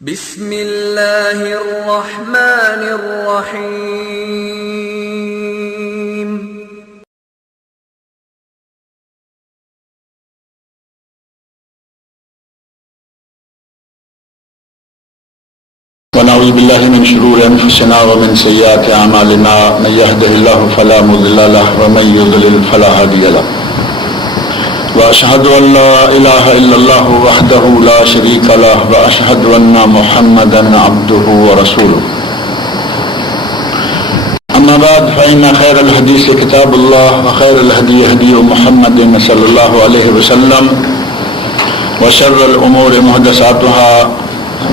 بسم اللہ الرحمن الرحیم ونعوذ باللہ من شرور انفسنا ومن سیئات اعمالنا من يهده الله فلا مضل له ومن يضلل فلا هادي له واشهد ان لا اله الا الله وحده لا شريك له واشهد ان محمدا عبده ورسوله اما بعد فان خير الحديث كتاب الله وخير الهدي هدي محمد صلى الله عليه وسلم وشر الامور محدثاتها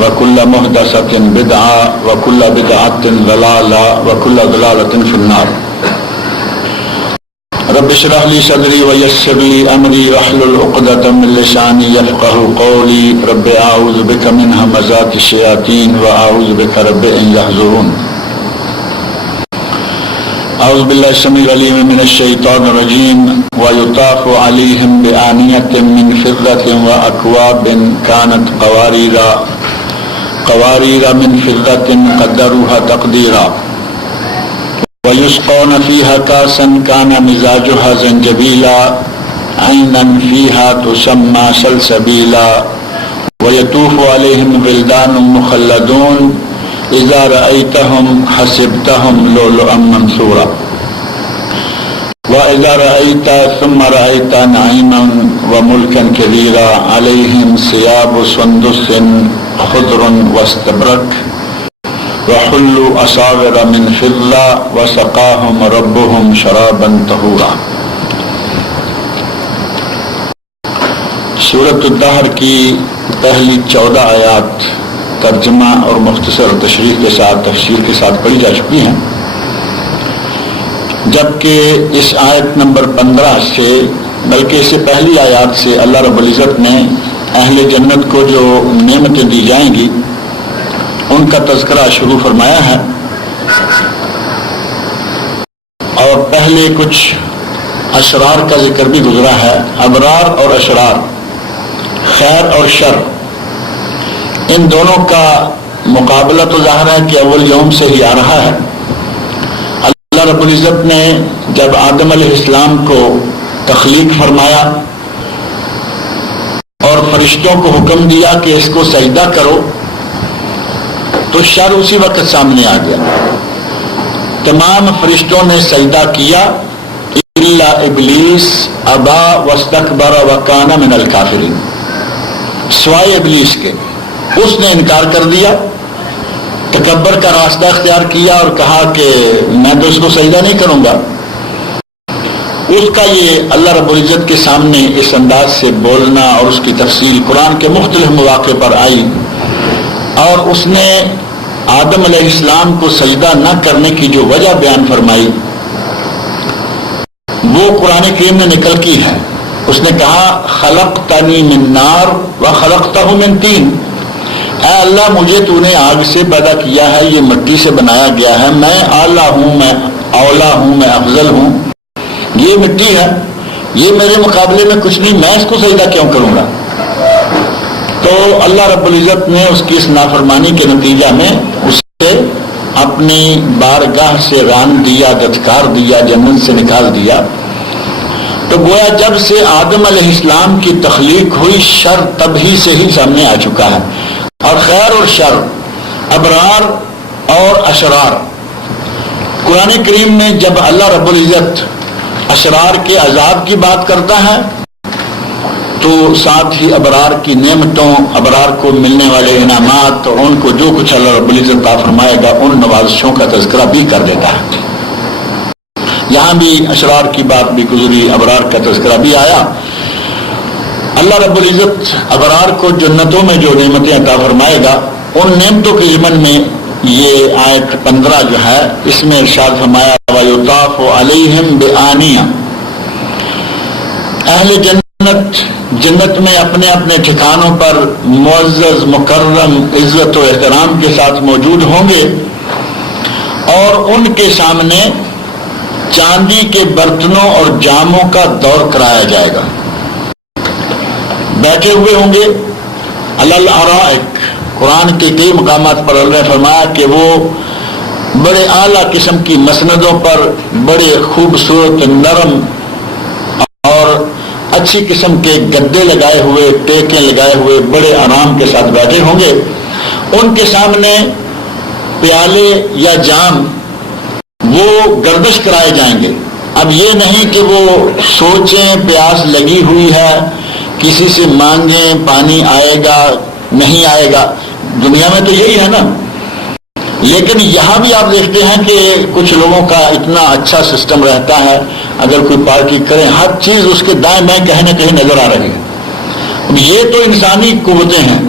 وكل محدثة بدعة وكل بدعة ضلالة وكل ضلالة في النار رب اشرح لي صدري ويسر لي أمري واحلل عقدة من لساني يفقهوا قولي رب أعوذ بك من همزات الشياطين وأعوذ بك رب أن يحضرون أعوذ بالله السميع العليم من الشيطان الرجيم ويطاف عليهم بآنية من فضة وأكواب كانت قوارير من فضة قدروها تقديرا ويسقون فيها كاسا كان مزاجها زنجبيلا عينا فيها تسمى سلسبيلا ويطوف عليهم ولدان مخلدون إذا رأيتهم حسبتهم لؤلؤا منثورا وإذا رأيت ثم رأيت نعيما وملكا كبيرا عليهم ثياب سندس خضر واستبرق وحلوا أساور من فضة وسقاهم ربهم شرابا طهورا۔ سورۃ الدہر کی پہلی 14 آیات ترجمہ اور مختصر تشریح کے ساتھ تفسیر کے ساتھ پڑھی جا چکی ہیں، جبکہ اس آیت نمبر 15 سے بلکہ اس سے پہلی آیات سے اللہ رب العزت نے اہل جنت کو جو نعمتیں دی جائیں گی ان کا تذکرہ شروع فرمایا ہے، اور پہلے کچھ اشرار کا ذکر بھی گزرا ہے۔ ابرار اور اشرار، خیر اور شر، ان دونوں کا مقابلہ تو ظاہر ہے کہ اول یوم سے ہی آ رہا ہے۔ اللہ رب العزت نے جب آدم علیہ السلام کو تخلیق فرمایا اور فرشتوں کو حکم دیا کہ اس کو سجدہ کرو، تو شر اسی وقت سامنے آ گیا۔ تمام فرشتوں نے سجدہ کیا الا ابلیس ابا واستکبر وکان من الکافرین، سوائے ابلیس کے، اس نے انکار کر دیا، تکبر کا راستہ اختیار کیا اور کہا کہ میں تو اس کو سجدہ نہیں کروں گا۔ اس کا یہ اللہ رب العزت کے سامنے اس انداز سے بولنا اور اس کی تفصیل قرآن کے مختلف مواقع پر آئی، اور اس نے آدم علیہ السلام کو سجدہ نہ کرنے کی جو وجہ بیان فرمائی وہ قرآن کریم نے نقل کی ہے۔ اس نے کہا خلقتنی من نار وخلقتہ من طین، اے اللہ مجھے تو نے آگ سے پیدا کیا ہے، یہ مٹی سے بنایا گیا ہے، میں اعلیٰ ہوں، میں اولا ہوں، میں افضل ہوں، یہ مٹی ہے، یہ میرے مقابلے میں کچھ نہیں، میں اس کو سجدہ کیوں کروں گا؟ تو اللہ رب العزت نے اس کی اس نافرمانی کے نتیجہ میں اسے اپنی بارگاہ سے ران دیا، دھتکار دیا، جنت سے نکال دیا۔ تو گویا جب سے آدم علیہ السلام کی تخلیق ہوئی شر تب ہی سے ہی سامنے آ چکا ہے، اور خیر اور شر، ابرار اور اشرار۔ قرآن کریم میں جب اللہ رب العزت اشرار کے عذاب کی بات کرتا ہے تو ساتھ ہی ابرار کی نعمتوں، ابرار کو ملنے والے انعامات اور ان کو جو کچھ اللہ رب العزت عطا فرمائے گا ان نوازشوں کا تذکرہ بھی کر دیتا ہے۔ یہاں بھی اشرار کی بات بھی گزری، ابرار کا تذکرہ بھی آیا۔ اللہ رب العزت ابرار کو جنتوں میں جو نعمتیں عطا فرمائے گا ان نعمتوں کے ضمن میں یہ آیت 15 جو ہے اس میں ارشاد فرمایا وَيُطَافُ عَلَيْهِمْ بِآنِيَةٍ، اہل جنت میں اپنے اپنے ٹھکانوں پر معزز، مکرم، عزت و احترام کے ساتھ موجود ہوں گے، اور ان کے سامنے چاندی کے برتنوں اور جاموں کا دور کرایا جائے گا۔ بیٹھے ہوئے ہوں گے علی الارائک، قرآن کے کئی مقامات پر اللہ نے فرمایا کہ وہ بڑے اعلیٰ قسم کی مسندوں پر بڑے خوبصورت نرم اور اچھی قسم کے گدے لگائے ہوئے، ٹیکیں لگائے ہوئے بڑے آرام کے ساتھ بیٹھے ہوں گے. ان کے سامنے پیالے یا جام وہ گردش کرائے جائیں گے. اب یہ نہیں کہ وہ سوچیں پیاس لگی ہوئی ہے، کسی سے مانگیں پانی آئے گا نہیں آئے گا. دنیا میں تو یہی ہے نا. لیکن یہاں بھی آپ دیکھتے ہیں کہ کچھ لوگوں کا اتنا اچھا سسٹم رہتا ہے، اگر کوئی پارٹی کرے ہر چیز اس کے دائیں بائیں کہیں نہ کہیں نظر آ رہی ہے. اب یہ تو انسانی قوتیں ہیں.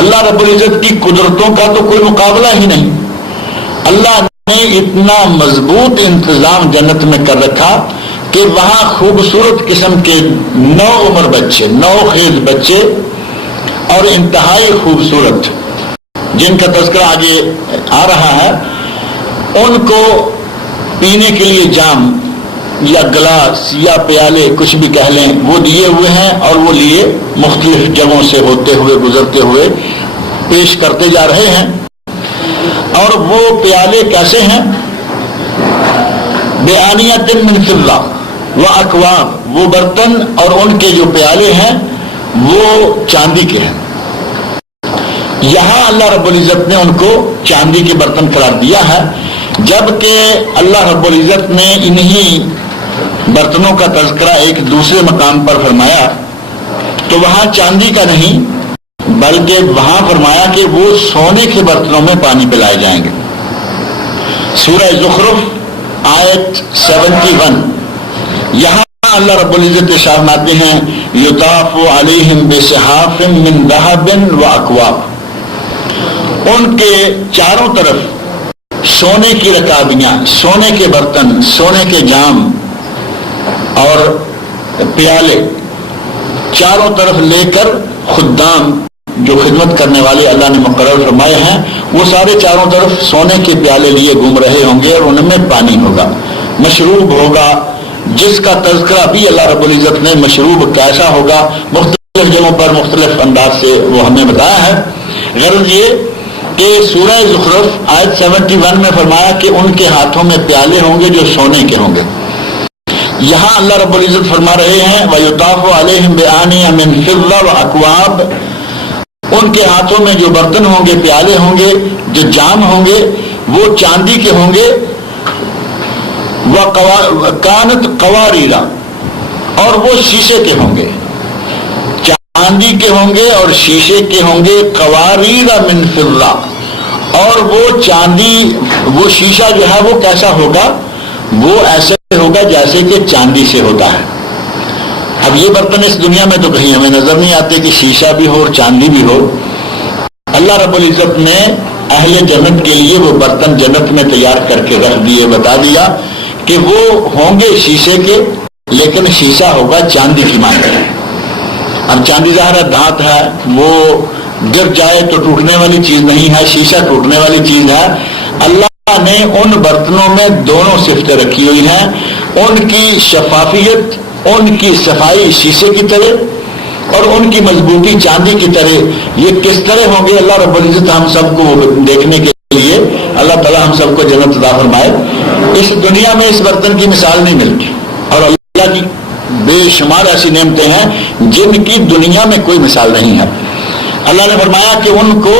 اللہ رب العزت کی قدرتوں کا تو کوئی مقابلہ ہی نہیں. اللہ نے اتنا مضبوط انتظام جنت میں کر رکھا کہ وہاں خوبصورت قسم کے 9 عمر بچے، 9 خیز بچے اور انتہائی خوبصورت، جن کا تذکرہ آگے آ رہا ہے، ان کو پینے کے لیے جام یا گلاس یا پیالے کچھ بھی کہہ لیں وہ دیے ہوئے ہیں، اور وہ لیے مختلف جگہوں سے ہوتے ہوئے گزرتے ہوئے پیش کرتے جا رہے ہیں. اور وہ پیالے کیسے ہیں؟ بِآنِيَةٍ مِّن فِضَّةٍ وَأَكْوَابٍ، وہ برتن اور ان کے جو پیالے ہیں وہ چاندی کے ہیں. یہاں اللہ رب العزت نے ان کو چاندی کے برتن قرار دیا ہے، جبکہ اللہ رب العزت نے انہی برتنوں کا تذکرہ ایک دوسرے مقام پر فرمایا تو وہاں چاندی کا نہیں بلکہ وہاں فرمایا کہ وہ سونے کے برتنوں میں پانی پلائے جائیں گے. سورہ زخرف آیت 71. یہاں اللہ رب العزت ارشاد فرماتے ہیں یطاف علیہم بصحاف من ذہب واکواب، ان کے چاروں طرف سونے کی رکابیاں، سونے کے برتن، سونے کے جام اور پیالے چاروں طرف لے کر خدام جو خدمت کرنے والے اللہ نے مقرر فرمائے ہیں وہ سارے چاروں طرف سونے کے پیالے لیے گھوم رہے ہوں گے، اور ان میں پانی ہوگا، مشروب ہوگا، جس کا تذکرہ بھی اللہ رب العزت نے مشروب کیسا ہوگا مختلف جگہوں پر مختلف انداز سے وہ ہمیں بتایا ہے. غرض یہ کہ سورہ زخرف آیت 71 میں فرمایا کہ ان کے ہاتھوں میں پیالے ہوں گے جو سونے کے ہوں گے. یہاں اللہ رب العزت فرما رہے ہیں وَيُطَافُ عَلَيْهِمْ بِآنِيَةٍ مِّن فِضَّةٍ وَأَكْوَابٍ، ان کے ہاتھوں میں جو برتن ہوں گے، پیالے ہوں گے، جو جام ہوں گے وہ چاندی کے ہوں گے. وَكَانَتْ قَوَارِيرَ، اور وہ شیشے کے ہوں گے، چاندی کے ہوں گے اور شیشے کے ہوں گے. قَوَارِيرَ مِن فِضَّةٍ، اور وہ چاندی، وہ شیشہ جو ہے وہ کیسا ہوگا؟ وہ ایسے ہوگا جیسے کہ چاندی سے ہوتا ہے. اب یہ برتن اس دنیا میں تو کہیں ہمیں نظر نہیں آتے کہ شیشہ بھی ہو اور چاندی بھی ہو. اللہ رب العزت نے اہل جنت کے لیے وہ برتن جنت میں تیار کر کے رکھ دیے، بتا دیا کہ وہ ہوں گے شیشے کے، لیکن شیشہ ہوگا چاندی کی مانند. اب چاندی ظاہر دھات ہے، وہ گر جائے تو ٹوٹنے والی چیز نہیں ہے، شیشہ ٹوٹنے والی چیز ہے. اللہ نے ان برتنوں میں دونوں صفتیں رکھی ہوئی ہیں، ان کی شفافیت، ان کی صفائی شیشے کی طرح اور ان کی مضبوطی چاندی کی طرح. یہ کس طرح ہوں گے اللہ رب العزت ہم سب کو دیکھنے کے لیے اللہ تعالی ہم سب کو جنت عطا فرمائے. اس دنیا میں اس برتن کی مثال نہیں ملتی، اور اللہ کی بے شمار ایسی نعمتیں ہیں جن کی دنیا میں کوئی مثال نہیں ہے. اللہ نے فرمایا کہ ان کو،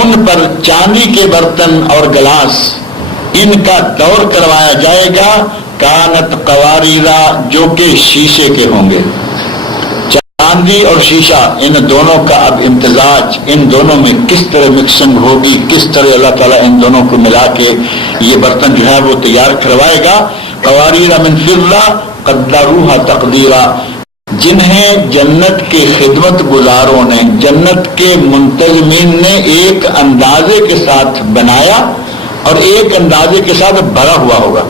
ان پر چاندی کے برتن اور گلاس ان کا دور کروایا جائے گا. کانت قواریرا، جو کہ شیشے کے ہوں گے. چاندی اور شیشہ ان دونوں کا اب امتزاج، ان دونوں میں کس طرح مکسنگ ہوگی، کس طرح اللہ تعالیٰ ان دونوں کو ملا کے یہ برتن جو ہے وہ تیار کروائے گا. قواریرا من فضہ قدروہا تقدیرا، جنہیں جنت کے خدمت گزاروں نے، جنت کے منتظمین نے ایک اندازے کے ساتھ بنایا اور ایک اندازے کے ساتھ بھرا ہوا ہوگا.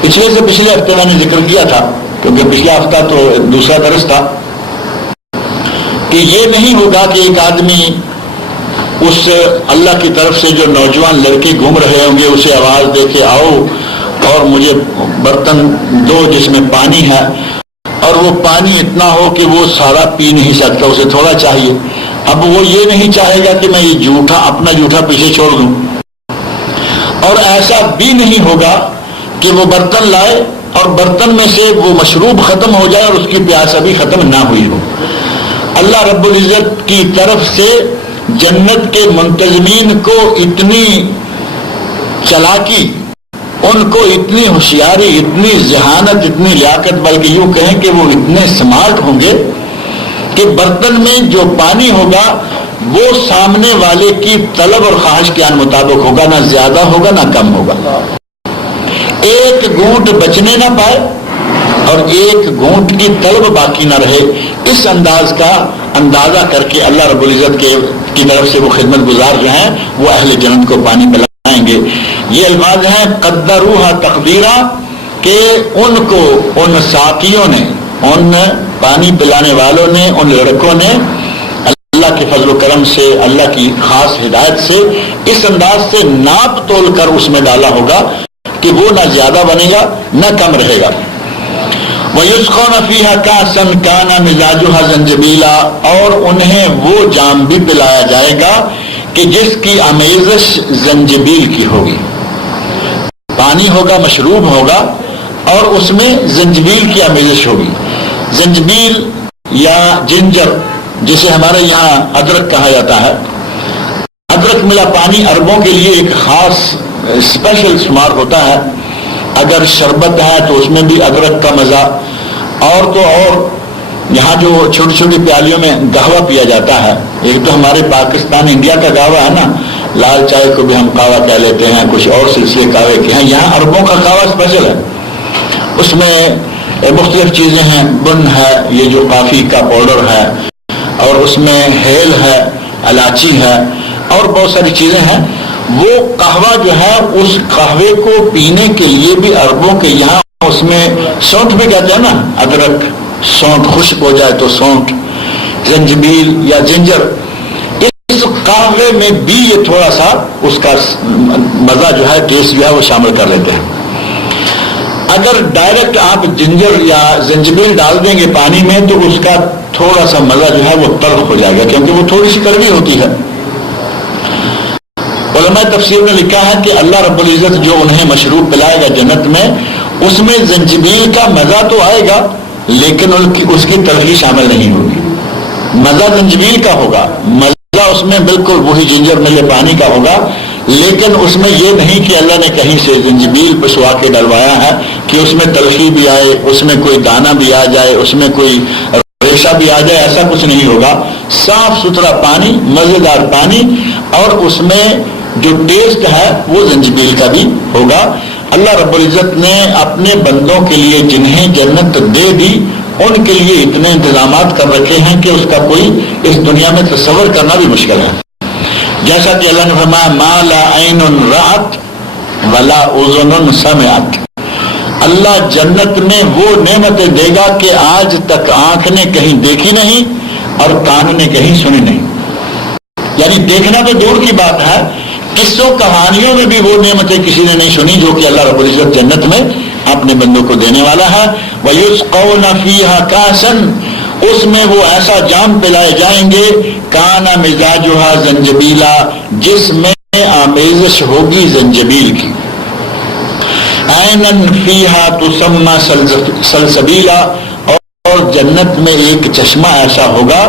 پچھلے ہفتے میں نے ذکر کیا تھا، کیونکہ پچھلا ہفتہ تو دوسرا درس تھا، کہ یہ نہیں ہوگا کہ ایک آدمی اس اللہ کی طرف سے جو نوجوان لڑکے گھوم رہے ہوں گے اسے آواز دے کے آؤ اور مجھے برتن دو جس میں پانی ہے، اور وہ پانی اتنا ہو کہ وہ سارا پی نہیں سکتا، اسے تھوڑا چاہیے، اب وہ یہ نہیں چاہے گا کہ میں یہ اپنا جھوٹا پیچھے چھوڑ دوں، اور ایسا بھی نہیں ہوگا کہ وہ برتن لائے اور برتن میں سے وہ مشروب ختم ہو جائے اور اس کی پیاس ابھی ختم نہ ہوئی ہو۔ اللہ رب العزت کی طرف سے جنت کے منتظمین کو اتنی چلاکی، ان کو اتنی ہوشیاری، اتنی ذہانت، اتنی لیاقت، بلکہ یوں کہیں کہ وہ اتنے سمارٹ ہوں گے کہ برتن میں جو پانی ہوگا وہ سامنے والے کی طلب اور خواہش کے ان مطابق ہوگا، نہ زیادہ ہوگا نہ کم ہوگا، ایک گھونٹ بچنے نہ پائے اور ایک گھونٹ کی طلب باقی نہ رہے۔ اس انداز کا اندازہ کر کے اللہ رب العزت کی طرف سے وہ خدمت گزار جو ہیں وہ اہل جنت کو پانی پلائیں گے۔ یہ الفاظ ہیں قدروہا تقدیرا، کہ ان کو ان ساقیوں نے، ان پانی پلانے والوں نے، ان لڑکوں نے اللہ کے فضل و کرم سے، اللہ کی خاص ہدایت سے اس انداز سے ناپ تول کر اس میں ڈالا ہوگا کہ وہ نہ زیادہ بنے گا نہ کم رہے گا۔ وَيُسْقَوْنَ فِيهَا كَأْسًا كَانَ مِزَاجُهَا زَنْجَبِيلًا، اور انہیں وہ جام بھی پلایا جائے گا کہ جس کی آمیزش زنجبیل کی ہوگی۔ پانی ہوگا، مشروب ہوگا، اور اس میں زنجبیل کی آمیزش ہوگی۔ زنجبیل یا جنجر، جسے ہمارے یہاں ادرک کہا جاتا ہے، ادرک ملا پانی عربوں کے لیے ایک خاص اسپیشل شمار ہوتا ہے۔ اگر شربت ہے تو اس میں بھی ادرک کا مزہ، اور تو اور یہاں جو چھوٹی چھوٹی پیالیوں میں قہوہ پیا جاتا ہے، ایک تو ہمارے پاکستان انڈیا کا قہوہ ہے نا، لال چائے کو بھی ہم قہوہ کہہ لیتے ہیں، کچھ اور سلسلے قہوے کے ہیں، یہاں عربوں کا قہوہ اسپیشل ہے، اس میں مختلف چیزیں ہیں، بن ہے، یہ جو کافی کا پاؤڈر ہے، اور اس میں ہیل ہے، الائچی ہے، اور بہت ساری چیزیں ہیں۔ وہ قہوہ جو ہے، اس قہوے کو پینے کے لیے بھی عربوں کے یہاں اس میں سونٹ بھی کہتے ہیں نا، ادرک، سونٹ خشک ہو جائے تو سونٹ، زنجبیل یا جنجر، اس قہوے میں بھی یہ تھوڑا سا اس کا مزہ جو ہے، ٹیسٹ جو ہے وہ شامل کر لیتے ہیں۔ اگر ڈائریکٹ آپ جنجر یا زنجبیل ڈال دیں گے پانی میں تو اس کا تھوڑا سا مزہ جو ہے وہ تلخ ہو جائے گا، کیونکہ وہ تھوڑی سی کڑوی ہوتی ہے۔ علماء تفسیر نے لکھا ہے کہ اللہ رب العزت جو انہیں مشروب پلائے گا جنت میں، اس میں زنجبیل کا مزہ تو آئے گا لیکن اس کی تلخی شامل نہیں ہوگی۔ مزہ زنجبیل کا ہوگا، مزہ اس میں بالکل وہی جنجر ملے پانی کا ہوگا، لیکن اس میں یہ نہیں کہ اللہ نے کہیں سے زنجبیل پسوا کے ڈلوایا ہے کہ اس میں تلخی بھی آئے، اس میں کوئی دانہ بھی آ جائے، اس میں کوئی ریشہ بھی آ جائے، ایسا کچھ نہیں ہوگا۔ صاف ستھرا پانی، مزیدار پانی، اور اس میں جو ٹیسٹ ہے وہ زنجبیل کا بھی ہوگا۔ اللہ رب العزت نے اپنے بندوں کے لیے جنہیں جنت دے دی، ان کے لیے اتنے انتظامات کر رکھے ہیں کہ اس کا کوئی اس دنیا میں تصور کرنا بھی مشکل ہے۔ جیسا کہ اللہ نے فرمایا ما لا عین رأت ولا اذن سمعت، اللہ جنت میں وہ نعمتیں دے گا کہ آج تک آنکھ نے کہیں دیکھی نہیں اور کان نے کہیں سنی نہیں۔ یعنی دیکھنا تو دور کی بات ہے، قصوں کہانیوں میں بھی وہ نعمتیں کسی نے نہیں سنی جو کہ اللہ رب العزت جنت میں اپنے بندوں کو دینے والا ہے۔ وَيُسْقَوْنَ فِيهَا كَأْسًا، اس میں وہ ایسا جام پلائے جائیں گے، کَانَ مِزَاجُهَا زَنْجَبِيلًا، جس میں آمیزش ہوگی زنجبیل کی۔ عَيْنًا فِيهَا تُسَمَّى سَلْسَبِيلًا، اور جنت میں ایک چشمہ ایسا ہوگا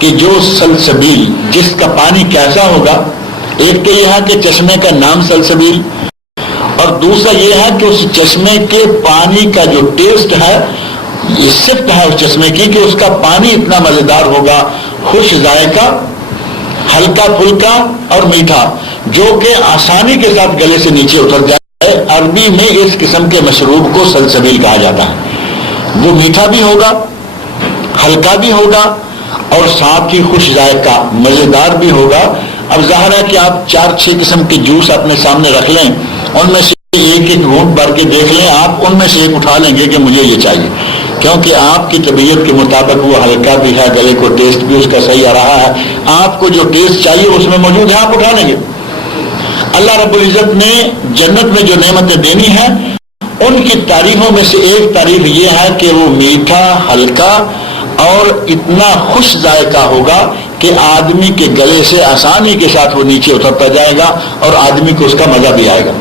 کہ جو سلسبیل، جس کا پانی کیسا ہوگا، ایک تو یہ ہے کہ چشمے کا نام سلسبیل، اور دوسرا یہ ہے کہ اس چشمے کے پانی کا جو ٹیسٹ ہے، یہ صفت ہے اس چشمے کی کہ اس کا پانی اتنا مزیدار ہوگا، خوش ذائقہ، ہلکا پھلکا اور میٹھا، جو کہ آسانی کے ساتھ گلے سے نیچے اتر جائے۔ عربی میں اس قسم کے مشروب کو سلسبیل کہا جاتا ہے۔ وہ میٹھا بھی ہوگا، ہلکا بھی ہوگا، اور ساتھ ہی خوش ذائقہ، مزیدار بھی ہوگا۔ اب ظاہر ہے کہ آپ 4-6 قسم کے جوس اپنے سامنے رکھ لیں، ان میں سے ایک ایک گھونٹ بھر کے دیکھ لیں، آپ ان میں سے ایک اٹھا لیں گے کہ مجھے یہ چاہیے، کیونکہ آپ کی طبیعت کے مطابق وہ ہلکا بھی ہے، گلے کو ٹیسٹ بھی اس کا صحیح آ رہا ہے، آپ کو جو ٹیسٹ چاہیے اس میں موجود ہے، آپ اٹھا لیں گے۔ اللہ رب العزت نے جنت میں جو نعمتیں دینی ہیں، ان کی تعریفوں میں سے ایک تعریف یہ ہے کہ وہ میٹھا، ہلکا اور اتنا خوش ذائقہ ہوگا کہ آدمی کے گلے سے آسانی کے ساتھ وہ نیچے اترتا جائے گا اور آدمی کو اس کا مزہ بھی آئے گا.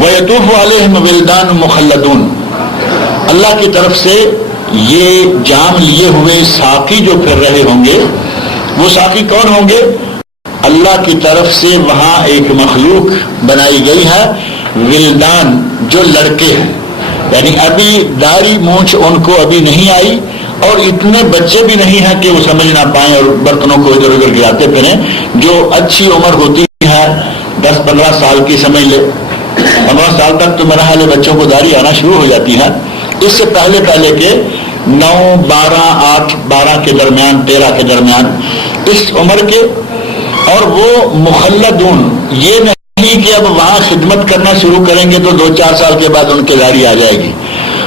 وَيَطُوفُ عَلَيْهِمْ وِلْدَانٌ مُخَلَّدُونَ، اللہ کی طرف سے یہ جام لیے ہوئے ساقی جو پھر رہے ہوں گے، وہ ساقی کون ہوں گے؟ اللہ کی طرف سے وہاں ایک مخلوق بنائی گئی ہے، ولدان جو لڑکے ہیں، یعنی ابھی داڑھی مونچھ ان کو ابھی نہیں آئی اور اتنے بچے بھی نہیں ہیں کہ وہ سمجھ نہ پائیں اور برتنوں کو ادھر ادھر گراتے پھریں. جو اچھی عمر ہوتی ہے 10-15 سال کی سمجھ لے، 15 سال تک تو میرا حال ہے بچوں کو داڑھی آنا شروع ہو جاتی ہے. اس سے پہلے کے 9، 12، 8، 12 کے درمیان، 13 کے درمیان اس عمر کے. اور وہ مخلدون، یہ نہیں کہ اب وہاں خدمت کرنا شروع کریں گے تو 2-4 سال کے بعد ان کی داڑھی آ جائے گی.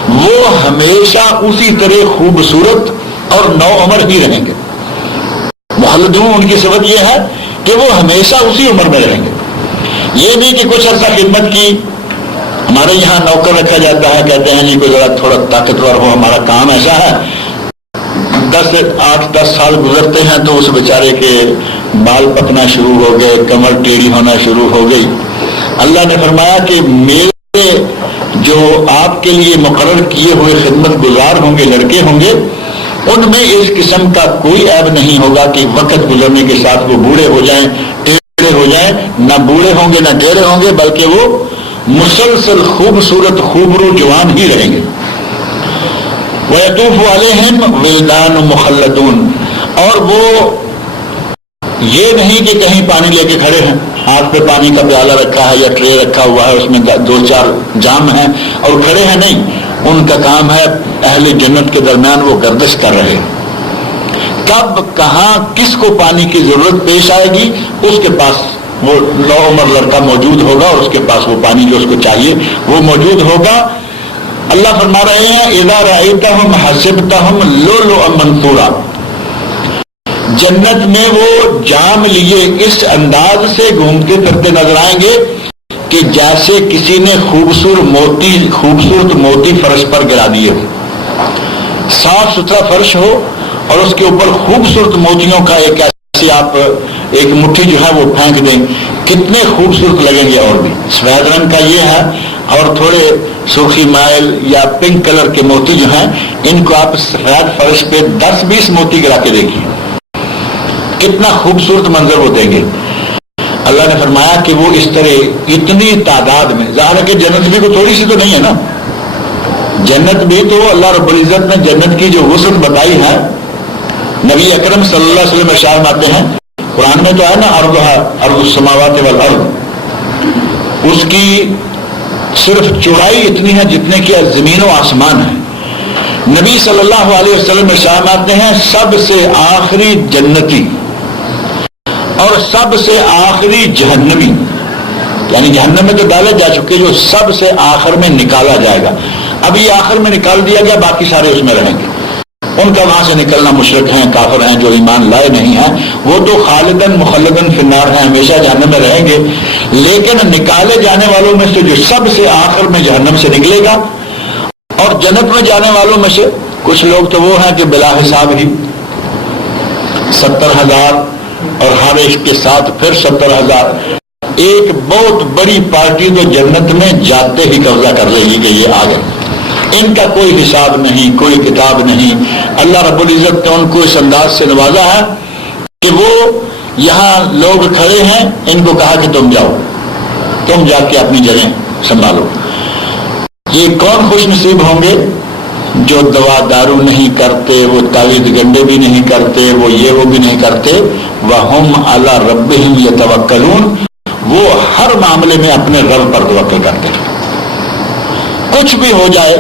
وہ ہمیشہ اسی طرح خوبصورت اور نو عمر ہی رہیں گے. مخلدون ان کی صفت یہ ہے کہ وہ ہمیشہ اسی عمر میں رہیں گے. یہ نہیں کہ کچھ عرصہ خدمت کی. ہمارے یہاں نوکر رکھا جاتا ہے، کہتے ہیں جی کوئی ذرا تھوڑا طاقتور ہو، ہمارا کام ایسا ہے. 8-10 سال گزرتے ہیں تو اس بیچارے کے بال پکنا شروع ہو گئے، کمر ٹیڑھی ہونا شروع ہو گئی. اللہ نے فرمایا کہ میرے جو آپ کے لیے مقرر کیے ہوئے خدمت گزار ہوں گے، لڑکے ہوں گے، ان میں اس قسم کا کوئی عیب نہیں ہوگا کہ وقت گزرنے کے ساتھ وہ بوڑھے ہو جائیں، ٹیڑھے ہو جائیں. نہ بوڑھے ہوں گے نہ ٹیڑھے ہوں گے، بلکہ وہ مسلسل خوبصورت خوبرو جوان ہی رہیں گے. وَيَطُوفُ عَلَيْهِمْ وِلْدَانٌ مُخَلَّدُونَ، اور وہ یہ نہیں کہ کہیں پانی لے کے کھڑے ہیں، ہاتھ پہ پانی کا پیالہ رکھا ہے یا ٹرے رکھا ہوا ہے، اس میں 2-4 جام ہیں اور کھڑے ہیں. نہیں، ان کا کام ہے اہل جنت کے درمیان وہ گردش کر رہے ہیں. کب کہاں کس کو پانی کی ضرورت پیش آئے گی، اس کے پاس وہ نو عمر لڑکا موجود ہوگا اور اس کے پاس وہ پانی جو اس کو چاہیے وہ موجود ہوگا. اللہ فرما رہے ہیں اذا رأیتہم حسبتہم لؤلؤا منثورا، جنت میں وہ جام لیے اس انداز سے گھومتے پھرتے نظر آئیں گے کہ جیسے کسی نے خوبصورت موتی فرش پر گرا دیے ہو. صاف ستھرا فرش ہو اور اس کے اوپر خوبصورت موتیوں کا ایک مٹھی جو ہے وہ پھینک دیں، کتنے خوبصورت لگیں گے. اور بھی سفید رنگ کا یہ ہے، اور تھوڑے سرخی مائل یا پنک کلر کے موتی جو ہیں، ان کو آپ سفید فرش پہ 10-20 موتی گرا کے دیکھیے، کتنا خوبصورت منظر وہ دیں گے. اللہ نے فرمایا کہ وہ اس طرح اتنی تعداد میں، ظاہر ہے کہ جنت بھی کوئی تھوڑی سی تو نہیں ہے نا. جنت بھی تو اللہ رب العزت نے جنت کی جو وسعت بتائی ہے، نبی اکرم صلی اللہ علیہ وسلم ارشاد فرماتے ہیں، قرآن میں تو ہے نا ارض السماوات والارض، اس کی صرف چوڑائی اتنی ہے جتنے کی زمین و آسمان ہے. نبی صلی اللہ علیہ وسلم ارشاد فرماتے ہیں سب سے آخری جنتی اور سب سے آخری جہنمی، یعنی جہنم میں تو ڈالے جا چکے، جو سب سے آخر میں نکالا جائے گا. اب یہ آخر میں نکال دیا گیا، باقی سارے اس میں رہیں گے. ان کا وہاں سے نکلنا مشرک ہیں، کافر ہیں، جو ایمان لائے نہیں ہیں، وہ تو خالدن مخلدن فی النار ہیں، ہمیشہ جہنم میں رہیں گے. لیکن نکالے جانے والوں میں سے جو سب سے آخر میں جہنم سے نکلے گا، اور جنت میں جانے والوں میں سے کچھ لوگ تو وہ ہیں کہ بلا حساب ہی 70,000 اور ہر ایک کے ساتھ پھر 70,000، ایک بہت بڑی پارٹی تو جنت میں جاتے ہی قبضہ کر لے گی کہ یہ آ گئے. ان کا کوئی حساب نہیں، کوئی کتاب نہیں. اللہ رب العزت نے ان کو اس انداز سے نوازا ہے کہ وہ یہاں لوگ کھڑے ہیں، ان کو کہا کہ تم جاؤ، تم جا کے اپنی جگہ سنبھالو. یہ کون خوش نصیب ہوں گے جو دوا دارو نہیں کرتے، وہ تعویذ گنڈے بھی نہیں کرتے، وہ بھی نہیں کرتے. وَهُمْ عَلَى رَبِّهِمْ يَتَوَكَّلُونَ، وہ ہر معاملے میں اپنے رب پر توکل کرتے ہیں. کچھ بھی ہو جائے،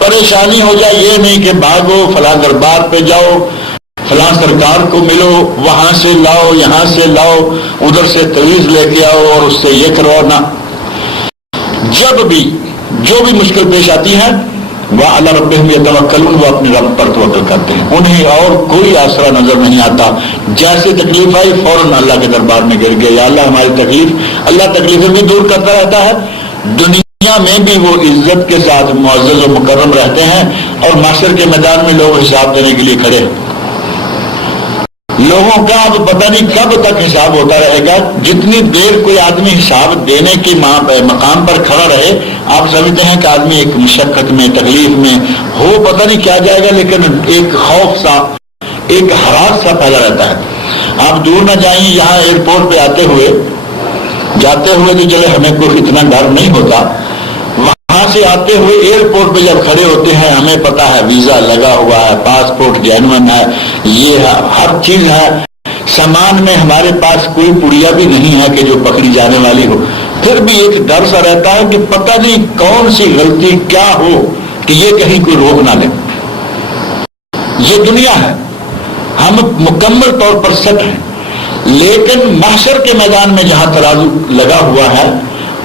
پریشانی ہو جائے، یہ نہیں کہ بھاگو فلاں دربار پہ جاؤ، فلاں سرکار کو ملو، وہاں سے لاؤ، یہاں سے لاؤ، ادھر سے تعویذ لے کے آؤ اور اس سے یہ کرو. نہ، جب بھی جو بھی مشکل پیش آتی ہے، وَعَلَى رَبِّهِمْ يَتَوَكَّلُونَ، وہ اپنے رب پر توکل کرتے ہیں، انہیں اور کوئی آسرا نظر نہیں آتا. جیسے تکلیف آئی فوراً اللہ کے دربار میں گر گئے، یا اللہ ہماری تکلیف. اللہ تکلیفیں بھی دور کرتا رہتا ہے، دنیا میں بھی وہ عزت کے ساتھ معزز و مکرم رہتے ہیں، اور معاشر کے میدان میں لوگ حساب دینے کے لیے کھڑے ہیں. لوگوں کا اب پتہ نہیں کب تک حساب ہوتا رہے گا. جتنی دیر کوئی آدمی حساب دینے کے مقام پر کھڑا رہے, آپ سمجھتے ہیں کہ آدمی ایک مشقت میں, تکلیف میں ہو, پتہ نہیں کیا جائے گا, لیکن ایک خوف سا, ایک ہراس سا پیدا رہتا ہے. آپ دور نہ جائیں, یہاں ایئرپورٹ پہ آتے ہوئے جاتے ہوئے تو چلے ہمیں کوئی اتنا ڈر نہیں ہوتا, وہاں سے آتے ہوئے ایئرپورٹ پہ جب کھڑے ہوتے ہیں ہمیں پتا ہے ویزا لگا ہوا ہے, پاسپورٹ جینوئن ہے, یہ ہے, ہر چیز ہے, سامان میں ہمارے پاس کوئی پڑیا بھی نہیں ہے کہ جو پکڑی جانے والی ہو, پھر بھی ایک ڈر سا رہتا ہے کہ پتہ نہیں کون سی غلطی کیا ہو کہ یہ کہیں کوئی روک نہ لے. یہ دنیا ہے, ہم مکمل طور پر سچ ہیں, لیکن محشر کے میدان میں جہاں ترازو لگا ہوا ہے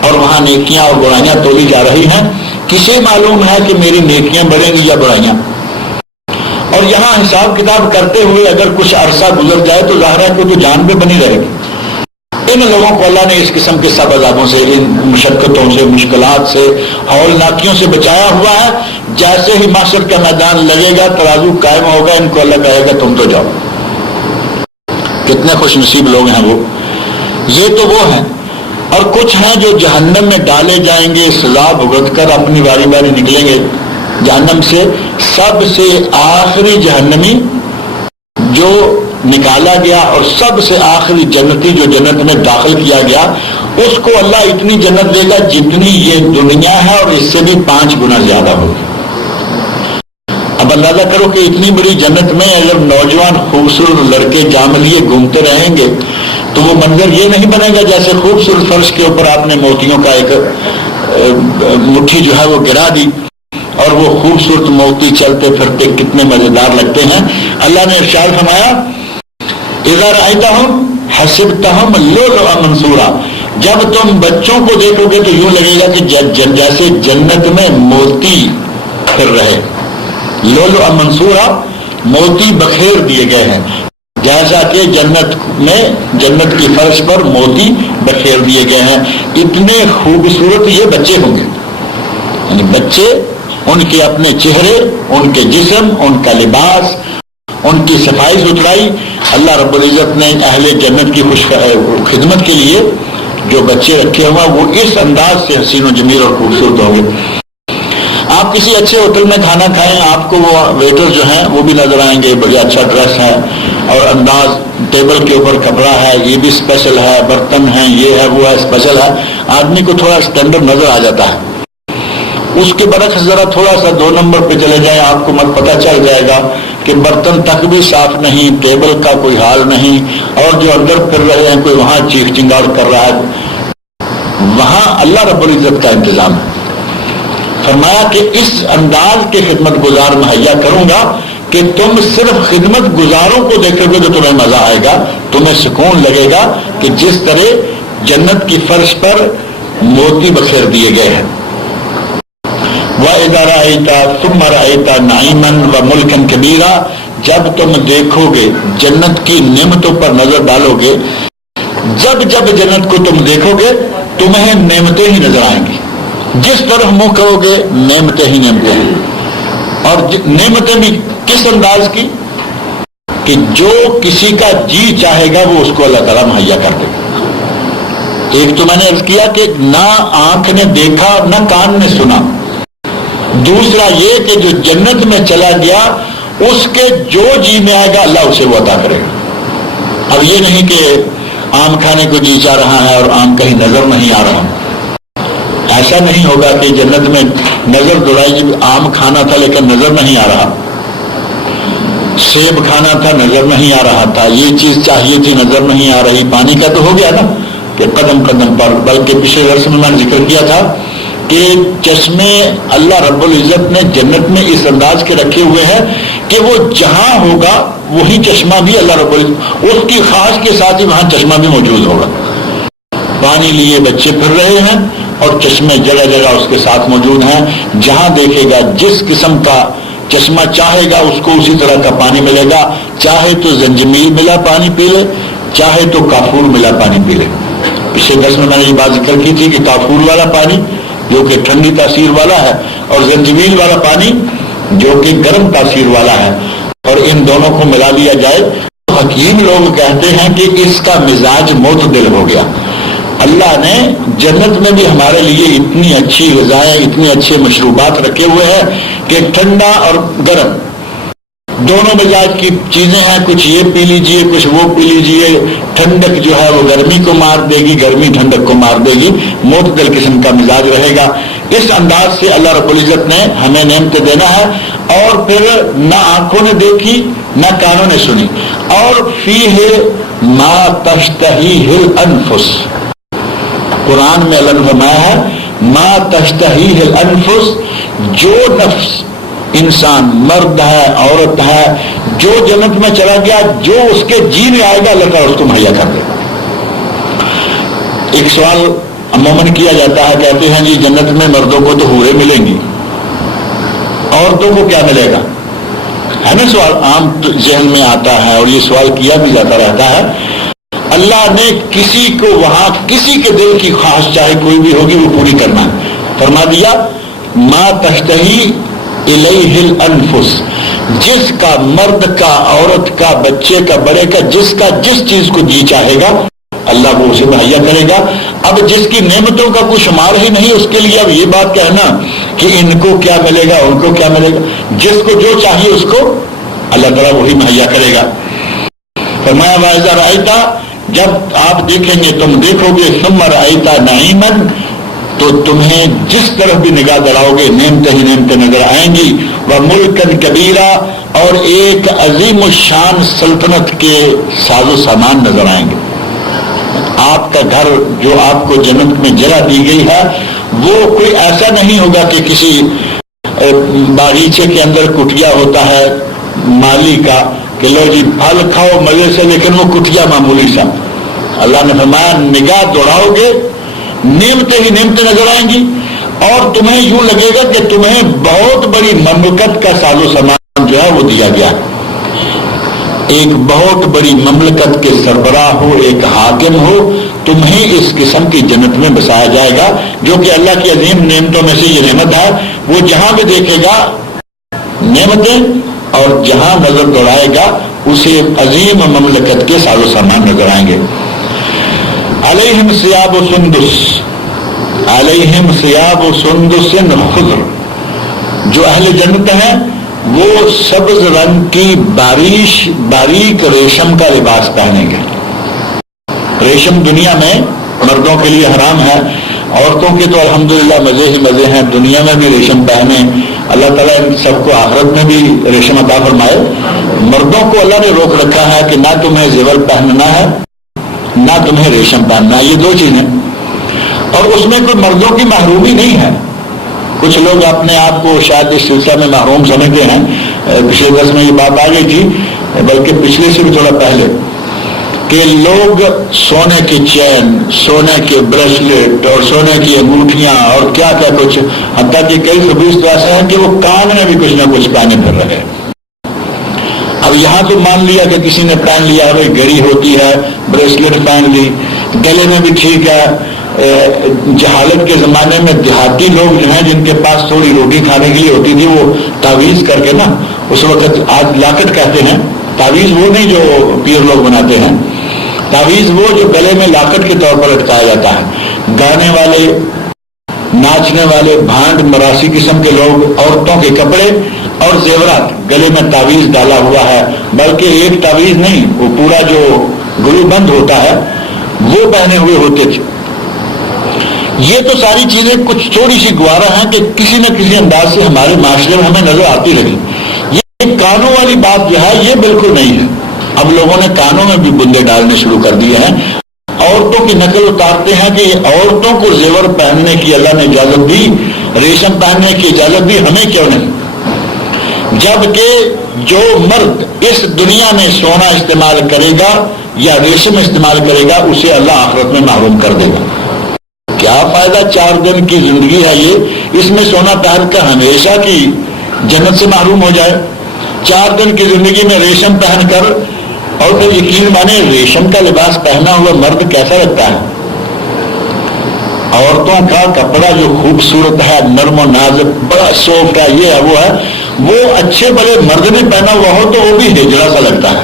اور وہاں نیکیاں اور برائیاں تولی جا رہی ہیں, کسے معلوم ہے کہ میری نیکیاں بڑھیں گی یا برائیاں. اور یہاں حساب کتاب کرتے ہوئے اگر کچھ عرصہ گزر جائے تو ظاہر ہے کہ تو جان پہ بنی رہے گی. ان لوگوں کو اللہ نے اس قسم کے سب عذابوں سے, ان مشقتوں سے, مشکلات سے, ہولناکیوں سے بچایا ہوا ہے. جیسے ہی محشر کا میدان لگے گا, ترازو قائم ہوگا, ان کو اللہ کہے گا تم تو جاؤ. کتنے خوش نصیب لوگ ہیں وہ. یہ تو وہ ہیں, اور کچھ ہیں جو جہنم میں ڈالے جائیں گے, سزا بھگت کر اپنی باری باری نکلیں گے جہنم سے. سب سے آخری جہنمی جو نکالا گیا اور سب سے آخری جنتی جو جنت میں داخل کیا گیا, اس کو اللہ اتنی جنت دے گا جتنی یہ دنیا ہے اور اس سے بھی 5 گنا زیادہ ہوگی. اب اندازہ کرو کہ اتنی بڑی جنت میں اگر نوجوان خوبصورت لڑکے جام لیے گھومتے رہیں گے تو وہ منظر یہ نہیں بنے گا جیسے خوبصورت فرش کے اوپر آپ نے موتیوں کا ایک مٹھی جو ہے وہ گرا دی اور وہ خوبصورت موتی چلتے پھرتے کتنے مزیدار لگتے ہیں. اللہ نے ارشاد فرمایا اذا رأیتہم حسبتہم لؤلؤا منثورا, جب تم بچوں کو دیکھو گے تو یوں لگے گا کہ جیسے جنت میں موتی پھر رہے. لؤلؤا منثورا, موتی بخیر دیے گئے ہیں, جیسا کہ جنت میں جنت کی فرش پر موتی بخیر دیے گئے ہیں. اتنے خوبصورت یہ بچے ہوں گے, یعنی بچے, ان کے اپنے چہرے, ان کے جسم, ان کا لباس, ان کی صفائی ستھرائی. اللہ رب العزت نے اہل جنت کی خدمت کے لیے جو بچے رکھے ہوئے وہ اس انداز سے حسین و جمیل اور خوبصورت ہوں گے. آپ کسی اچھے ہوٹل میں کھانا کھائیں, آپ کو وہ ویٹر جو ہیں وہ بھی نظر آئیں گے, بڑا اچھا ڈریس ہے اور انداز, ٹیبل کے اوپر کپڑا ہے, یہ بھی اسپیشل ہے, برتن ہیں, یہ ہے, وہ ہے, اسپیشل ہے. آدمی کو تھوڑا اسٹینڈرڈ نظر آ جاتا ہے. اس کے برعکس ذرا تھوڑا سا 2 نمبر پہ چلے جائیں, آپ کو مت پتہ چل جائے گا کہ برتن تک بھی صاف نہیں, ٹیبل کا کوئی حال نہیں, اور جو اندر پھر رہے ہیں کوئی وہاں چیخ چنگاڑ کر رہا ہے. وہاں اللہ رب العزت کا انتظام ہے. فرمایا کہ اس انداز کے خدمت گزار مہیا کروں گا کہ تم صرف خدمت گزاروں کو دیکھو گے تو تمہیں مزہ آئے گا, تمہیں سکون لگے گا کہ جس طرح جنت کی فرش پر موتی بخیر دیے گئے ہیں. وَإِذَا رَأَيْتَ ثُمَّ رَأَيْتَ نَعِيمًا وَمُلْكًا كَبِيرًا, جب تم دیکھو گے جنت کی نعمتوں پر نظر ڈالو گے, جب جنت کو تم دیکھو گے تمہیں نعمتیں ہی نظر آئیں گی. جس طرح منہ کہو گے نعمتیں ہی نعمتیں ہیں. اور نعمتیں بھی کس انداز کی کہ جو کسی کا جی چاہے گا وہ اس کو اللہ تعالیٰ مہیا کر دے گا. ایک تو میں نے عرض کیا کہ نہ آنکھ نے دیکھا نہ کان نے سنا. دوسرا یہ کہ جو جنت میں چلا گیا اس کے جو جی میں آئے گا اللہ اسے وہ عطا کرے گا. اب یہ نہیں کہ آم کھانے کو جی چاہ رہا ہے اور آم کہیں نظر نہیں آ رہا, ایسا نہیں ہوگا کہ جنت میں نظر دوڑائی, آم کھانا تھا لیکن نظر نہیں آ رہا, سیب کھانا تھا نظر نہیں آ رہا تھا, یہ چیز چاہیے تھی نظر نہیں آ رہی. پانی کا تو ہو گیا نا کہ قدم قدم پر, بلکہ پچھلے درس میں نے ذکر کیا تھا کہ چشمے اللہ رب العزت نے جنت میں اس انداز کے رکھے ہوئے ہیں کہ وہ جہاں ہوگا وہی چشمہ بھی اللہ رب العزت اس کی خاص کے ساتھ ہی وہاں چشمہ بھی موجود ہوگا. پانی لیے بچے پھر رہے ہیں اور چشمے جگہ جگہ اس کے ساتھ موجود ہیں. جہاں دیکھے گا جس قسم کا چشمہ چاہے گا اس کو اسی طرح کا پانی ملے گا. چاہے تو زنجبیل ملا پانی پی لے, چاہے تو کافور ملا پانی پی لے. پچھلے درس میں نے یہ بات ذکر کی تھی کہ کافور والا پانی جو کہ ٹھنڈی تاثیر والا ہے اور زنجبیل والا پانی جو کہ گرم تاثیر والا ہے, اور ان دونوں کو ملا لیا جائے تو حکیم لوگ کہتے ہیں کہ اس کا مزاج معتدل ہو گیا. اللہ نے جنت میں بھی ہمارے لیے اتنی اچھی غذائیں، اتنے اچھے مشروبات رکھے ہوئے ہیں کہ ٹھنڈا اور گرم دونوں مزاج کی چیزیں ہیں. کچھ یہ پی لیجئے، کچھ وہ پی لیجئے. ٹھنڈک جو ہے وہ گرمی کو مار دے گی، گرمی ٹھنڈک کو مار دے گی. معتدل قسم کا مزاج رہے گا. اس انداز سے اللہ رب العزت نے ہمیں نعمتیں دینا ہے. اور پھر نہ آنکھوں نے دیکھی نہ کانوں نے سنی. اور فیہ ما تشتہیہ الانفس، قرآن میں اللہ نے فرمایا ہے ما تشتہیہ الانفس، جو نفس انسان مرد ہے عورت ہے جو جنت میں چلا گیا، جو اس کے جی میں آئے گا اللہ تعالیٰ اس کو مہیا کر دے گا. ایک سوال عموماً کیا جاتا ہے، کہتے ہیں جی جنت میں مردوں کو تو حوریں ملیں گی، عورتوں کو کیا ملے گا؟ ہے نا سوال عام ذہن میں آتا ہے اور یہ سوال کیا بھی جاتا رہتا ہے. اللہ نے کسی کو وہاں کسی کے دل کی خواہش چاہے کوئی بھی ہوگی وہ پوری کرنا ہے. فرما دیا ما تشتہی الیہ الانفس، جس کا مرد کا عورت کا بچے کا بڑے کا جس چیز کو جی چاہے گا اللہ وہ اسے مہیا کرے گا. اب جس کی نعمتوں کا کوئی شمار ہی نہیں اس کے لیے اب یہ بات کہنا کہ ان کو کیا ملے گا ان کو کیا ملے گا، جس کو جو چاہیے اس کو اللہ تعالیٰ وہی مہیا کرے گا. فرمایا وَإِذَا رَأَيْتَ، جب آپ دیکھیں گے تم دیکھو گے ثُمَّ رَأَيْتَ نَعِيمًا، تو تمہیں جس طرف بھی نگاہ دڑاؤ گے نعمتیں ہی نعمتیں نظر آئیں گی. وَمُلْكًا كَبِيرًا، اور ایک عظیم الشان سلطنت کے ساز و سامان نظر آئیں گے. آپ کا گھر جو آپ کو جنت میں جگہ دی گئی ہے وہ کوئی ایسا نہیں ہوگا کہ کسی باغیچے کے اندر کٹیا ہوتا ہے مالی کا کہ لو جی پھل کھاؤ مزے سے، لیکن وہ کٹیا معمولی سا. اللہ نے فرمایا نگاہ دوڑاؤ گے نعمتیں ہی نعمتیں نظر آئیں گی اور تمہیں یوں لگے گا کہ تمہیں بہت بڑی مملکت کا ساز و سامان جو ہے وہ دیا گیا. ایک بہت بڑی مملکت کے سربراہ ہو، ایک حاکم ہو، تمہیں اس قسم کی جنت میں بسایا جائے گا جو کہ اللہ کی عظیم نعمتوں میں سے یہ نعمت ہے. وہ جہاں بھی دیکھے گا نعمتیں اور جہاں نظر دوڑائے گا اسے عظیم مملکت کے ساز و سامان نظر آئیں گے. علیہم ثیاب سندس، علیہم ثیاب سندس خضر، جو اہل جنت ہیں وہ سبز رنگ کی باریک ریشم کا لباس پہنیں گے. ریشم دنیا میں مردوں کے لیے حرام ہے، عورتوں کے تو الحمدللہ مزے ہی مزے ہیں. دنیا میں بھی ریشم پہنے، اللہ تعالیٰ ان سب کو آخرت میں بھی ریشم عطا فرمائے. مردوں کو اللہ نے روک رکھا ہے کہ نہ تمہیں زیور پہننا ہے نہ تمہیں ریشم پہننا ہے، یہ دو چیزیں. اور اس میں کوئی مردوں کی محرومی نہیں ہے. کچھ لوگ اپنے آپ کو شاید اس سلسلہ میں محروم سمجھتے ہیں. پچھلے درس میں یہ بات آ گئی تھی، بلکہ پچھلے سے بھی تھوڑا پہلے، کہ لوگ سونے کی چین، سونے کے بریسلیٹ اور سونے کی انگوٹھیاں اور کیا کیا کچھ، حتیٰ کہ کئی خبیث تو ایسے ہیں کہ وہ کان میں بھی کچھ نہ کچھ پہنے پھر رہے. اب یہاں تو مان لیا کہ کسی نے پہن لیا، بھائی گھڑی ہوتی ہے بریسلیٹ پہن لی، گلے میں بھی ٹھیک ہے. جہالت کے زمانے میں دیہاتی لوگ جو ہیں جن کے پاس تھوڑی روٹی کھانے کے لیے ہوتی تھی وہ تعویذ کر کے نا، اس وقت آج لاکٹ کہتے ہیں، تعویذ وہ نہیں جو پیر لوگ بناتے ہیں، تعویذ وہ جو گلے میں لاکٹ کے طور پر لٹکایا جاتا ہے. گانے والے ناچنے والے بھانڈ مراسی قسم کے لوگ عورتوں کے کپڑے اور زیورات گلے میں تعویذ ڈالا ہوا ہے، بلکہ ایک تعویذ نہیں وہ پورا جو گلو بند ہوتا ہے وہ پہنے ہوئے ہوتے تھے. یہ تو ساری چیزیں کچھ تھوڑی سی گوارا ہیں کہ کسی نہ کسی انداز سے ہمارے معاشرے میں ہمیں نظر آتی رہی. یہ کانوں والی بات جو ہے یہ بالکل نہیں ہے. اب لوگوں نے کانوں میں بھی بندے ڈالنے شروع کر دیے ہیں. عورتوں کی نقل اتارتے ہیں کہ عورتوں کو زیور پہننے کی اللہ نے اجازت دی، ریشم پہننے کی اجازت دی، ہمیں کیوں نہیں؟ جبکہ جو مرد اس دنیا میں سونا استعمال کرے گا یا ریشم استعمال کرے گا اسے اللہ آخرت میں محروم کر دے گا. کیا فائدہ؟ 4 دن کی زندگی ہے یہ، اس میں سونا پہن کر ہمیشہ کی جنت سے محروم ہو جائے. 4 دن کی زندگی میں ریشم پہن کر، اور پھر یقین مانے ریشم کا لباس پہنا ہوا مرد کیسا لگتا ہے؟ عورتوں کا کپڑا جو خوبصورت ہے، نرم و نازک، بڑا سافٹ ہے، یہ ہے وہ ہے، وہ اچھے بڑے مرد نے پہنا ہوا ہو تو وہ بھی ہجڑا سا لگتا ہے.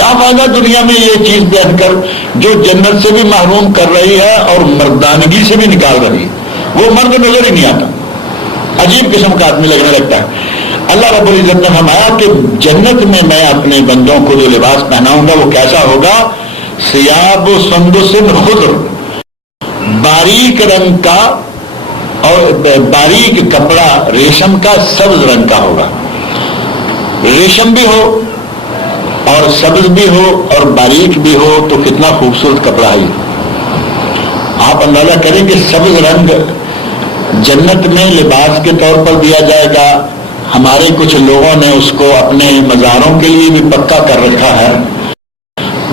کیا فائدہ دنیا میں یہ چیز بیان کر جو جنت سے بھی محروم کر رہی ہے اور مردانگی سے بھی نکال رہی ہے؟ وہ مرد نظر ہی نہیں آتا، عجیب قسم کا آدمی لگنے لگتا ہے۔ اللہ رب العزت نے فرمایا کہ جنت میں میں اپنے بندوں کو جو لباس پہناؤں گا وہ کیسا ہوگا؟ ثیاب سندس خضر، باریک رنگ کا اور باریک کپڑا ریشم کا سبز رنگ کا ہوگا۔ ریشم بھی ہو اور سبز بھی ہو اور باریک بھی ہو تو کتنا خوبصورت کپڑا ہے۔ آپ اندازہ کریں کہ سبز رنگ جنت میں لباس کے طور پر دیا جائے گا۔ ہمارے کچھ لوگوں نے اس کو اپنے مزاروں کے لیے بھی پکا کر رکھا ہے،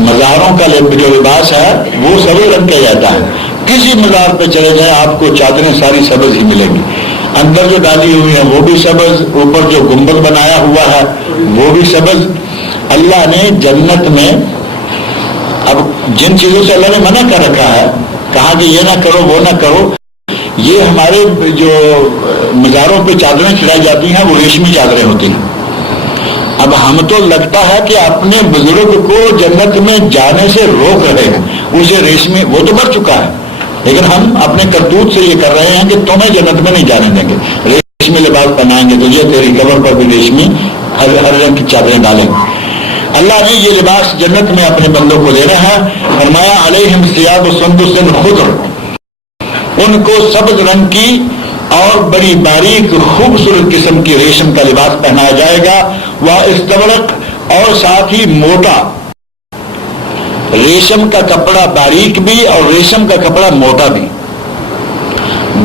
مزاروں کا جو لباس ہے وہ سبز رنگ کا جاتا ہے۔ کسی مزار پہ چلے جائیں آپ کو چادریں ساری سبز ہی ملیں گی، اندر جو ڈالی ہوئی ہیں وہ بھی سبز، اوپر جو گنبد بنایا ہوا ہے وہ بھی سبز۔ اللہ نے جنت میں اب جن چیزوں سے اللہ نے منع کر رکھا ہے، کہا کہ یہ نہ کرو وہ نہ کرو، یہ ہمارے جو مزاروں پہ چادریں چڑھائی جاتی ہیں وہ ریشمی چادریں ہوتی ہیں۔ اب ہم تو لگتا ہے کہ اپنے بزرگ کو جنت میں جانے سے روک رہے ہیں، اسے ریشمی، وہ تو مر چکا ہے لیکن ہم اپنے کرتوت سے یہ کر رہے ہیں کہ تمہیں جنت میں نہیں جانے دیں گے، ریشمی لباس پہنائیں گے تجھے، تیری قبر پر بھی ریشمی ہر رنگ کی چادریں ڈالیں گے۔ اللہ نے یہ لباس جنت میں اپنے بندوں کو دینا ہے۔ فرمایا علیہم ثیاب سندس خضر، ان کو سبز رنگ کی اور بڑی باریک خوبصورت قسم کی ریشم کا لباس پہنایا جائے گا، وہ استبرق، اور ساتھ ہی موٹا ریشم کا کپڑا، باریک بھی اور ریشم کا کپڑا موٹا بھی۔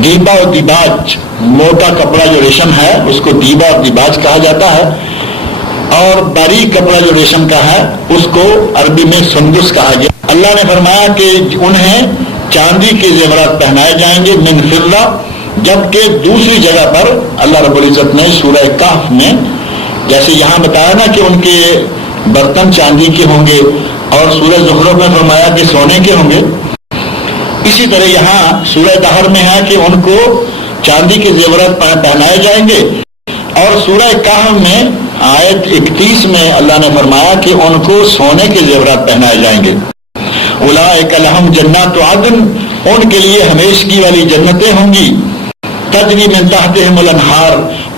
دیبا اور دیباج، موٹا کپڑا جو ریشم ہے اس کو دیبا اور دیباج کہا جاتا ہے، اور باریک کپڑا جو ریشم کا ہے اس کو عربی میں سندس کہا گیا۔ اللہ نے فرمایا کہ انہیں چاندی کے زیورات پہنائے جائیں گے، من فضہ، جبکہ دوسری جگہ پر اللہ رب العزت نے سورہ کہف میں جیسے یہاں بتایا نا کہ ان کے برتن چاندی کے ہوں گے، اور سورہ زخرف میں فرمایا کہ سونے کے ہوں گے، اسی طرح یہاں سورہ دہر میں ہے کہ ان کو چاندی کے زیورات پہنائے جائیں گے، اور سورہ کہف میں آیت 31 میں اللہ نے فرمایا کہ ان کو سونے کے زیورات پہنائے جائیں گے۔ اولئک لہم جنات عدن، ان کے لیے ہمیشگی والی جنتیں ہوں گی، تجری من تحتہم الانہار،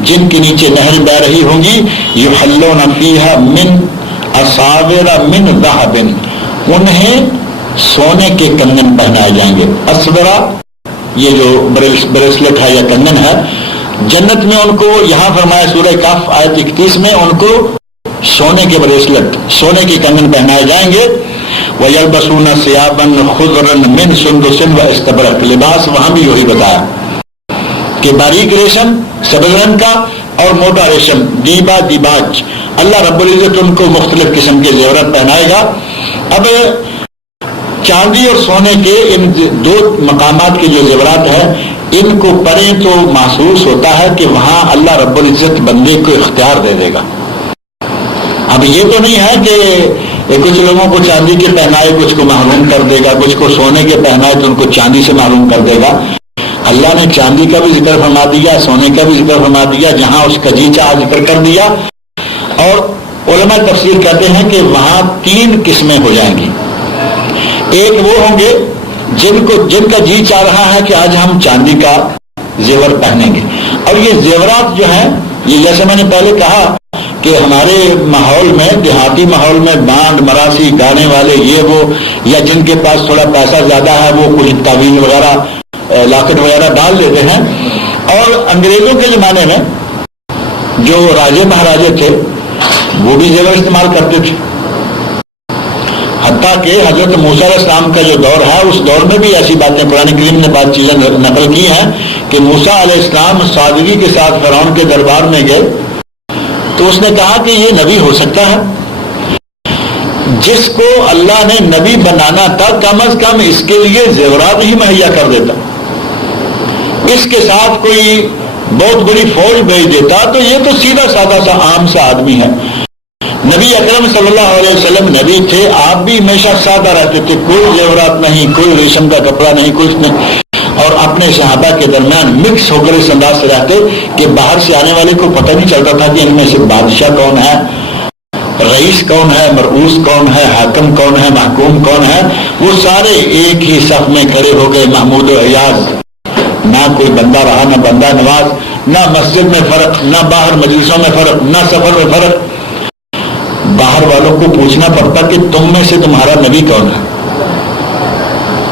جن کے نیچے نہر بہ رہی ہوں گی، یحلون فیہا من اساور من ذہب، انہیں سونے کے کنگن پہنائے جائیں گے۔ اسورہ یہ جو بریسلٹ ہے یا کنگن ہے، جنت میں ان کو یہاں فرمایا سورہ کہف آیت 31 میں ان کو سونے کے بریسلٹ، سونے کے کنگن پہنائے جائیں گے۔ وَيَلْبَسُونَ ثِيَابًا خُضْرًا مِنْ سُنْدُسٍ وَإِسْتَبْرَقٍ، لباس وہاں بھی وہی بتایا کہ باریک ریشم سبز رنگ کا اور موٹا ریشم دیبا دیباج، اللہ رب العزت ان کو مختلف قسم کے زیورات پہنائے گا۔ اب چاندی اور سونے کے ان دو مقامات کے جو زیورات ہیں ان کو پڑھیں تو محسوس ہوتا ہے کہ وہاں اللہ رب العزت بندے کو اختیار دے دے گا۔ اب یہ تو نہیں ہے کہ کچھ لوگوں کو چاندی کے پہنائے کچھ کو محروم کر دے گا، کچھ کو سونے کے پہنائے تو ان کو چاندی سے محروم کر دے گا۔ اللہ نے چاندی کا بھی ذکر فرما دیا، سونے کا بھی ذکر فرما دیا، جہاں اس کا جی چاہ ذکر کر دیا۔ اور علماء تفسیر کہتے ہیں کہ وہاں 3 قسمیں ہو جائیں گی۔ ایک وہ ہوں گے جن کا جی چاہ رہا ہے کہ آج ہم چاندی کا زیور پہنیں گے، اور یہ زیورات جو ہیں یہ جیسے میں نے پہلے کہا کہ ہمارے ماحول میں، دیہاتی ماحول میں بانڈ مراسی گانے والے یہ وہ، یا جن کے پاس تھوڑا پیسہ زیادہ ہے وہ کچھ تعویذ وغیرہ لاکٹ وغیرہ ڈال دیتے ہیں۔ اور انگریزوں کے زمانے میں جو راجے مہاراجے تھے وہ بھی زیور استعمال کرتے تھے، حتیٰ کہ حضرت موسیٰ علیہ السلام کا جو دور ہے اس دور میں بھی ایسی باتیں قرآن کریم نے بات چیزیں نقل کی ہیں کہ موسیٰ علیہ السلام سادگی کے ساتھ فرعون کے دربار میں گئے تو اس نے کہا کہ یہ نبی ہو سکتا ہے، جس کو اللہ نے نبی بنانا تھا کم از کم اس کے لیے زیورات ہی مہیا کر دیتا، اس کے ساتھ کوئی بہت بڑی فوج بھیج دیتا تو یہ تو سیدھا سادہ سا عام سا آدمی ہے۔ نبی اکرم صلی اللہ علیہ وسلم نبی تھے، آپ بھی ہمیشہ سادہ رہتے تھے، کوئی زیورات نہیں، کوئی ریشم کا کپڑا نہیں، کچھ نہیں، اور اپنے صحابہ کے درمیان مکس ہو کر اس انداز سے رہتے کہ باہر سے آنے والے کو پتہ نہیں چلتا تھا کہ ان میں سے بادشاہ کون ہے رئیس کون ہے، مرؤوس کون ہے، حاکم کون ہے، محکوم کون ہے، وہ سارے ایک ہی صف میں کھڑے ہو گئے محمود و ایاز. نہ کوئی بندہ رہا نہ بندہ نواز، نہ مسجد میں فرق، نہ باہر مجلسوں میں فرق، نہ سفر میں فرق. باہر والوں کو پوچھنا پڑتا کہ تم میں سے تمہارا نبی کون ہے.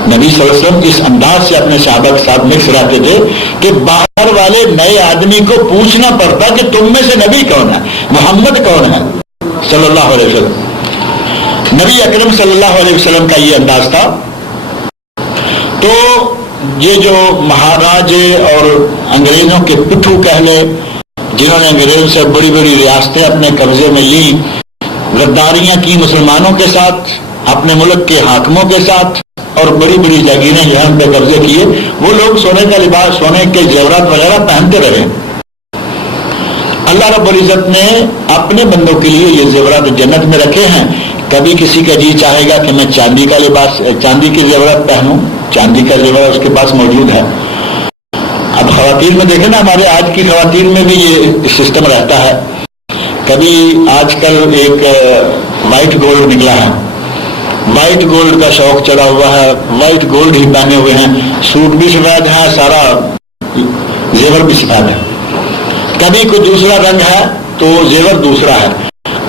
نبی صلی اللہ علیہ وسلم اس انداز سے اپنے صحابہ کے ساتھ مکس رہتے تھے کہ باہر والے نئے آدمی کو پوچھنا پڑتا کہ تم میں سے نبی کون ہے، محمد کون ہے صلی اللہ علیہ وسلم. نبی اکرم صلی اللہ علیہ وسلم کا یہ انداز تھا. تو یہ جو مہاراجے اور انگریزوں کے پٹھو کہہ لے، جنہوں نے انگریزوں سے بڑی بڑی ریاستیں اپنے قبضے میں لی، غداریاں کی مسلمانوں کے ساتھ، اپنے ملک کے حاکموں کے ساتھ، اور بڑی بڑی جاگیریں جو ان پہ قبضے کیے، وہ لوگ سونے کا لباس، سونے کے زیورات وغیرہ پہنتے رہے. اللہ رب العزت نے اپنے بندوں کے لیے یہ زیورات جنت میں رکھے ہیں. کبھی کسی کا جی چاہے گا کہ میں چاندی کا لباس، چاندی کے زیورات پہنوں، چاندی کا زیور اس کے پاس موجود ہے. اب خواتین میں دیکھیں نا، ہمارے آج کی خواتین میں بھی یہ سسٹم رہتا ہے. کبھی آج کل ایک وائٹ گولڈ نکلا ہے، وائٹ گولڈ کا شوق چڑھا ہوا ہے، وائٹ گولڈ ہی پہنے ہوئے ہیں، سوٹ بھی سفید ہے، سارا زیور بھی سفید ہے. کبھی کوئی دوسرا رنگ ہے تو زیور دوسرا ہے.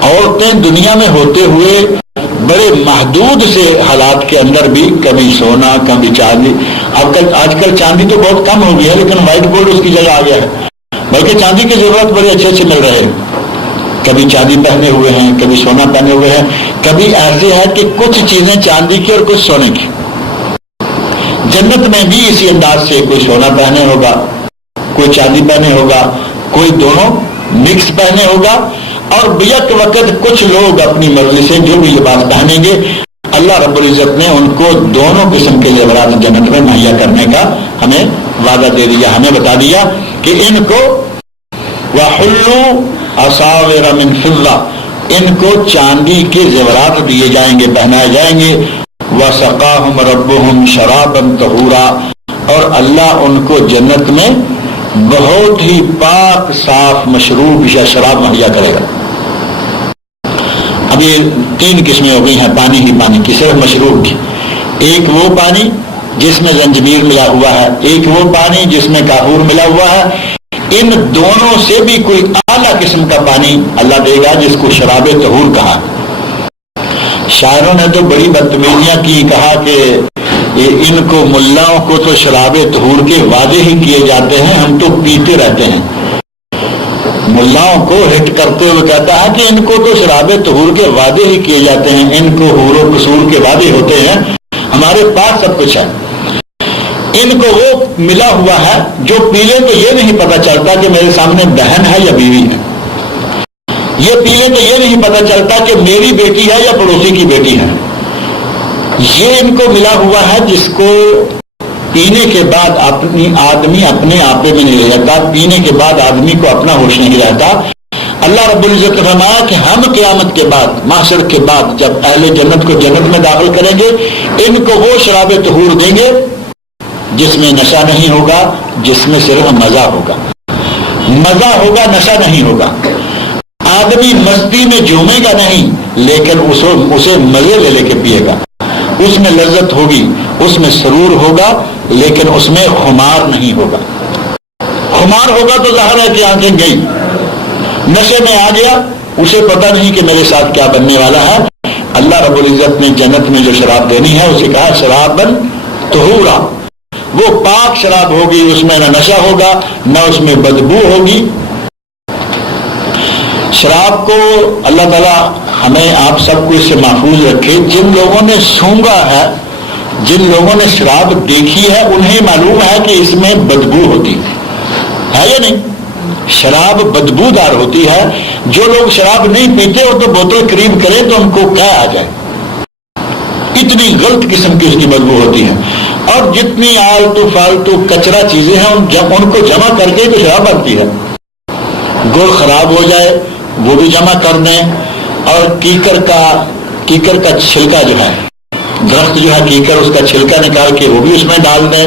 عورتیں دنیا میں ہوتے ہوئے بڑے محدود سے حالات کے اندر بھی کبھی سونا، کبھی چاندی. آج کل چاندی تو بہت کم ہو گئی ہے، لیکن وائٹ گولڈ اس کی جگہ آ گیا ہے. بلکہ چاندی کے زیورات بڑے اچھے اچھے مل رہے ہیں. کبھی چاندی پہنے ہوئے ہیں، کبھی سونا پہنے ہوئے ہیں. کبھی ایسے ہے کہ کچھ چیزیں چاندی کی اور کچھ سونے کی. جنت میں بھی اسی انداز سے کوئی سونا پہنے ہوگا، کوئی چاندی پہنے ہوگا، کوئی دونوں مکس پہنے ہوگا. اور بیک وقت کچھ لوگ اپنی مرضی سے جو بھی لباس پہنیں گے، اللہ رب العزت نے ان کو دونوں قسم کے زیورات جنت میں مہیا کرنے کا ہمیں وعدہ دے دیا، ہمیں بتا دیا کہ ان کو وَحُلُّوا أَسَاوِرَ مِن فِضَّةٍ، ان کو چاندی کے زیورات دیے جائیں گے، پہنائے جائیں گے. وَسَقَاهُمْ رَبُّهُمْ شَرَابًا طَهُورًا، اور اللہ ان کو جنت میں بہت ہی پاک صاف مشروب یا شراب مہیا کرے گا. اب یہ تین قسمیں ہو گئی ہیں پانی ہی پانی کی، صرف مشروب کی. ایک وہ پانی جس میں زنجبیل ملا ہوا ہے، ایک وہ پانی جس میں کافور ملا ہوا ہے. ان دونوں سے بھی کوئی اعلیٰ قسم کا پانی اللہ دے گا جس کو شراب طہور کہا. شاعروں نے تو بڑی بدتمیزیاں کی، کہا کہ ان کو ملاؤں کو تو شراب طہور کے وعدے ہی کیے جاتے ہیں، ہم تو پیتے رہتے ہیں. ملاؤں کو ہٹ کرتے ہوئے کہتا ہے کہ ان کو تو شراب طہور کے وعدے ہی کیے جاتے ہیں، ان کو حور و قصور کے وعدے ہوتے ہیں، ہمارے پاس سب کچھ ہے. ان کو وہ ملا ہوا ہے جو پی لے تو یہ نہیں پتا چلتا کہ میرے سامنے بہن ہے یا بیوی ہے. یہ پی لے تو یہ نہیں پتا چلتا کہ میری بیٹی ہے یا پڑوسی کی بیٹی ہے. یہ ان کو ملا ہوا ہے جس کو پینے کے بعد آدمی اپنے آپے میں نہیں رہتا، پینے کے بعد آدمی کو اپنا ہوش نہیں رہتا. اللہ رب العزت نے فرمایا کہ ہم قیامت کے بعد، محشر کے بعد، جب اہل جنت کو جنت میں داخل کریں گے، ان کو وہ شراب طہور دیں گے جس میں نشہ نہیں ہوگا، جس میں صرف مزہ ہوگا. مزہ ہوگا، نشہ نہیں ہوگا. آدمی مستی میں جھومے گا نہیں، لیکن اسے مزے لے لے کے پیے گا. اس میں لذت ہوگی، اس میں سرور ہوگا، لیکن اس میں خمار نہیں ہوگا. خمار ہوگا تو ظاہر ہے کہ آنکھیں گئی. نشے میں آ گیا، اسے پتہ نہیں کہ میرے ساتھ کیا بننے والا ہے. اللہ رب العزت نے جنت میں جو شراب دینی ہے اسے کہا شرابن طہورا. وہ پاک شراب ہوگی، اس میں نہ نشہ ہوگا نہ اس میں بدبو ہوگی. شراب کو اللہ تعالیٰ ہمیں آپ سب کو اس سے محفوظ رکھے. جن لوگوں نے سونگا ہے، جن لوگوں نے شراب دیکھی ہے، انہیں معلوم ہے کہ اس میں بدبو ہوتی ہے یا نہیں. شراب بدبودار ہوتی ہے. جو لوگ شراب نہیں پیتے اور تو بوتل قریب کریں تو ان کو کیا آ جائے، اتنی غلط قسم کی اس کی بدبو ہوتی ہے. اور جتنی آلتو فالتو کچرا چیزیں ہیں ان کو جمع کر کے تو شراب بنتی ہے. گڑ خراب ہو جائے وہ بھی جمع کر دیں، اور کیکر کا چھلکا جو ہے، درخت جو ہے کیکر، اس کا چھلکا نکال کے وہ بھی اس میں ڈال دیں،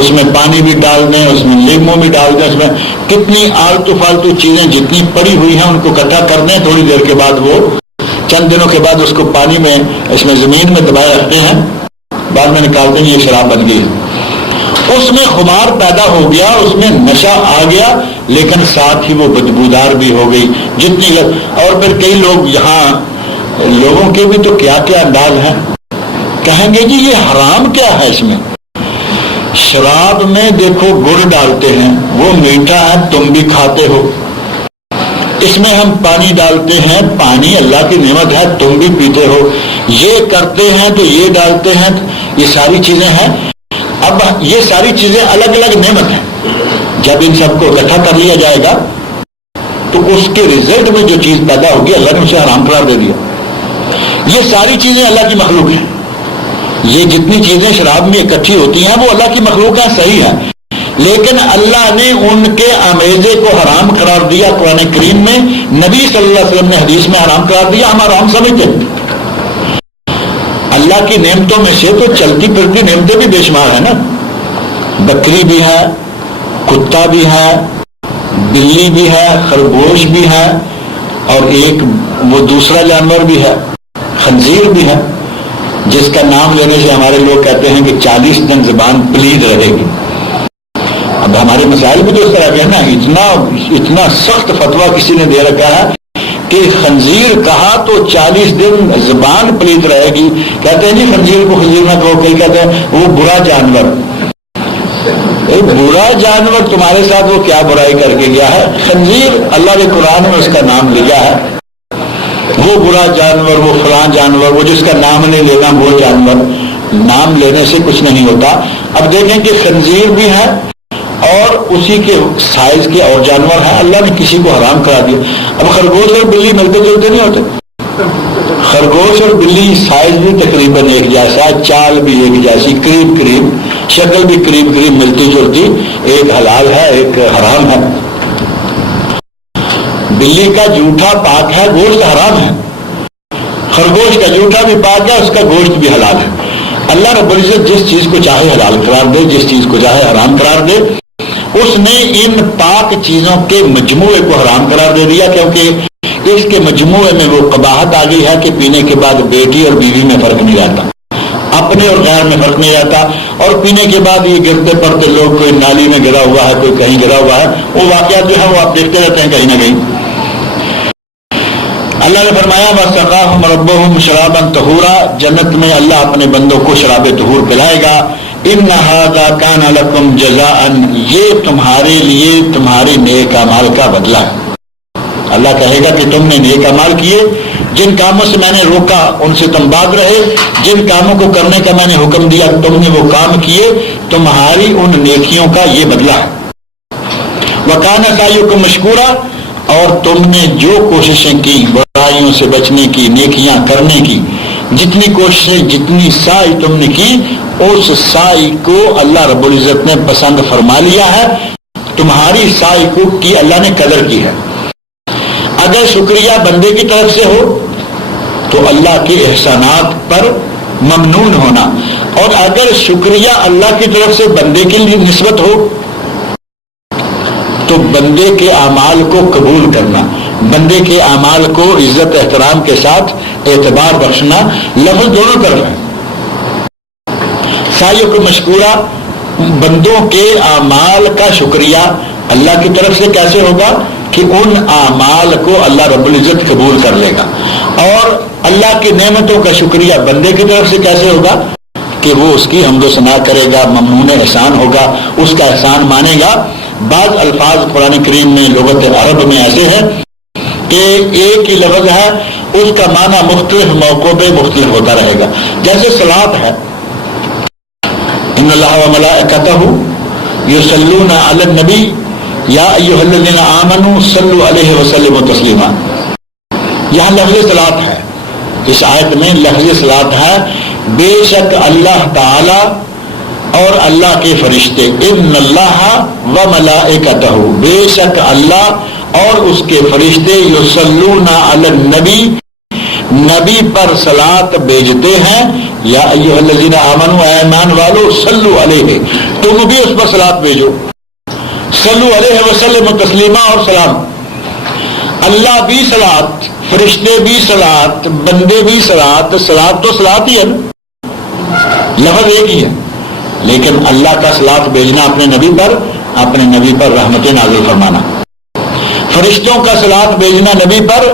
اس میں پانی بھی ڈال دیں، اس میں لیمو بھی ڈال دیں. اس میں کتنی آلتو فالتو چیزیں جتنی پڑی ہوئی ہیں ان کو اکٹھا کر دیں، تھوڑی دیر کے بعد وہ چند دنوں کے بعد اس کو پانی میں اس میں زمین میں دبائے رکھتے ہیں، بعد میں نکالتے ہیں، یہ شراب بن گئی۔ اس میں خمار پیدا ہو گیا، اس میں نشہ آ گیا، لیکن ساتھ ہی وہ بدبودار بھی ہو گئی جتنی۔ اور پھر کئی لوگ یہاں لوگوں کے بھی تو کیا کیا انداز ہیں، کہیں گے جی یہ حرام کیا ہے اس میں؟ شراب میں دیکھو گڑ ڈالتے ہیں، وہ میٹھا ہے، تم بھی کھاتے ہو۔ اس میں ہم پانی ڈالتے ہیں، پانی اللہ کی نعمت ہے، تم بھی پیتے ہو۔ یہ کرتے ہیں تو یہ ڈالتے ہیں، یہ ساری چیزیں ہیں۔ اب یہ ساری چیزیں الگ الگ نعمت ہیں، جب ان سب کو اکٹھا کر لیا جائے گا تو اس کے رزلٹ میں جو چیز پیدا ہوگی اللہ نے اسے حرام قرار دے دیا۔ یہ ساری چیزیں اللہ کی مخلوق ہیں، یہ جتنی چیزیں شراب میں اکٹھی ہوتی ہیں وہ اللہ کی مخلوق ہیں، صحیح ہے، لیکن اللہ نے ان کے امیزے کو حرام قرار دیا قرآن کریم میں، نبی صلی اللہ علیہ وسلم نے حدیث میں حرام قرار دیا، ہم حرام سمجھتے ہیں۔ اللہ کی نعمتوں میں سے تو چلتی پھرتی نعمتیں بھی بے شمار ہیں نا، بکری بھی ہے، کتا بھی ہے، بلی بھی ہے، خرگوش بھی ہے، اور ایک وہ دوسرا جانور بھی ہے، خنزیر بھی ہے، جس کا نام لینے سے ہمارے لوگ کہتے ہیں کہ 40 دن زبان پلید رہے گی۔ اب ہمارے مسائل بھی تو اس طرح کے ہیں نا، اتنا سخت فتویٰ کسی نے دے رکھا ہے کہ خنزیر کہا تو 40 دن زبان پلیت رہے گی۔ کہتے ہیں جی خنزیر کو خنزیر نہ کہو، کئی کہتے ہیں وہ برا جانور۔ برا جانور تمہارے ساتھ وہ کیا برائی کر کے گیا ہے؟ خنزیر اللہ نے قرآن میں اس کا نام لیا ہے، وہ برا جانور، وہ فلاں جانور، وہ جس کا نام نہیں لینا وہ جانور، نام لینے سے کچھ نہیں ہوتا۔ اب دیکھیں کہ خنزیر بھی ہے اور اسی کے سائز کے اور جانور ہیں، اللہ نے کسی کو حرام کرا دیا۔ اب خرگوش اور بلی ملتے جلتے نہیں ہوتے، خرگوش اور بلی سائز بھی تقریباً ایک جیسا، چال بھی ایک جیسی، قریب قریب شکل بھی قریب قریب ملتی جلتی، ایک حلال ہے ایک حرام ہے۔ بلی کا جوٹا پاک ہے، گوشت حرام ہے، خرگوش کا جوٹا بھی پاک ہے، اس کا گوشت بھی حلال ہے۔ اللہ رب العزت جس چیز کو چاہے حلال قرار دے، جس چیز کو چاہے حرام قرار دے، اس نے ان پاک چیزوں کے مجموعے کو حرام قرار دے دیا، کیونکہ اس کے مجموعے میں وہ قباحت آ گئی ہے کہ پینے کے بعد بیٹی اور بیوی میں فرق نہیں رہتا، اپنے اور غیر میں فرق نہیں رہتا، اور پینے کے بعد یہ گرتے پڑتے لوگ، کوئی نالی میں گرا ہوا ہے، کوئی کہیں گرا ہوا ہے، وہ واقعات جو ہے وہ آپ دیکھتے رہتے ہیں کہیں نہ کہیں۔ اللہ نے فرمایا وَسَقَاهُمْ رَبُّهُمْ شَرَابًا طَهُورًا، جنت میں اللہ اپنے بندوں کو شراب طہور پلائے گا۔ إِنَّ هَذَا كَانَ لَكُمْ جَزَاءً، یہ تمہارے لیے تمہارے نیک اعمال کا بدلہ ہے۔ اللہ کہے گا کہ تم نے نیک اعمال کیے، جن کاموں سے میں نے روکا ان سے تم باز رہے، جن کاموں کو کرنے کا میں نے حکم دیا تم نے وہ کام کیے، تمہاری ان نیکیوں کا یہ بدلہ ہے۔ وَكَانَ سَعْيُكُمْ مَشْكُورًا، اور تم نے جو کوششیں کی برائیوں سے بچنے کی، نیکیاں کرنے کی، جتنی کوششیں جتنی سعی تم نے کی، اس سعی کو اللہ رب العزت نے پسند فرما لیا ہے، تمہاری سعی کو کی اللہ نے قدر کی ہے۔ اگر شکریہ بندے کی طرف سے ہو تو اللہ کے احسانات پر ممنون ہونا، اور اگر شکریہ اللہ کی طرف سے بندے کے لیے نسبت ہو تو بندے کے اعمال کو قبول کرنا، بندے کے اعمال کو عزت احترام کے ساتھ اعتبار بخشنا، لفظ دونوں طرف ہیں۔ سعیکم مشکورا، بندوں کے اعمال کا شکریہ اللہ کی طرف سے کیسے ہوگا کہ ان اعمال کو اللہ رب العزت قبول کر لے گا، اور اللہ کی نعمتوں کا شکریہ بندے کی طرف سے کیسے ہوگا کہ وہ اس کی حمد و ثنا کرے گا، ممنون احسان ہوگا، اس کا احسان مانے گا۔ بعض الفاظ قرآن کریم میں لغت عرب میں ایسے ہیں کہ ایک ہی لفظ ہے، اس کا معنی مختلف موقعوں پہ مختلف ہوتا رہے گا۔ جیسے صلاۃ ہے، ان اللہ وملائکتہ یصلون علی النبی یا ایھا الذین آمنوا صلوا علیہ وسلموا تسلیما، یہاں لفظ صلاۃ ہے، اس آیت میں لفظ صلاۃ ہے۔ بے شک اللہ تعالی اور اللہ کے فرشتے، ان اللہ و ملائکتہ، بے شک اللہ اور اس کے فرشتے، یصلون علی النبی، نبی پر صلاۃ بھیجتے ہیں، یا ایھا الذین آمنوا، اے ایمان والو، صلو علیہ، تم بھی اس پر صلاۃ بھیجو، صلو علیہ وسلم تسلیما، اور سلام۔ اللہ بھی صلاۃ فرشتے بھی صلات، بندے بھی صلات، صلات تو صلات ہی ہے نا، لفظ ایک ہی ہے، لیکن اللہ کا صلات بھیجنا اپنے نبی پر رحمت نازل فرمانا، فرشتوں کا صلات بھیجنا نبی پر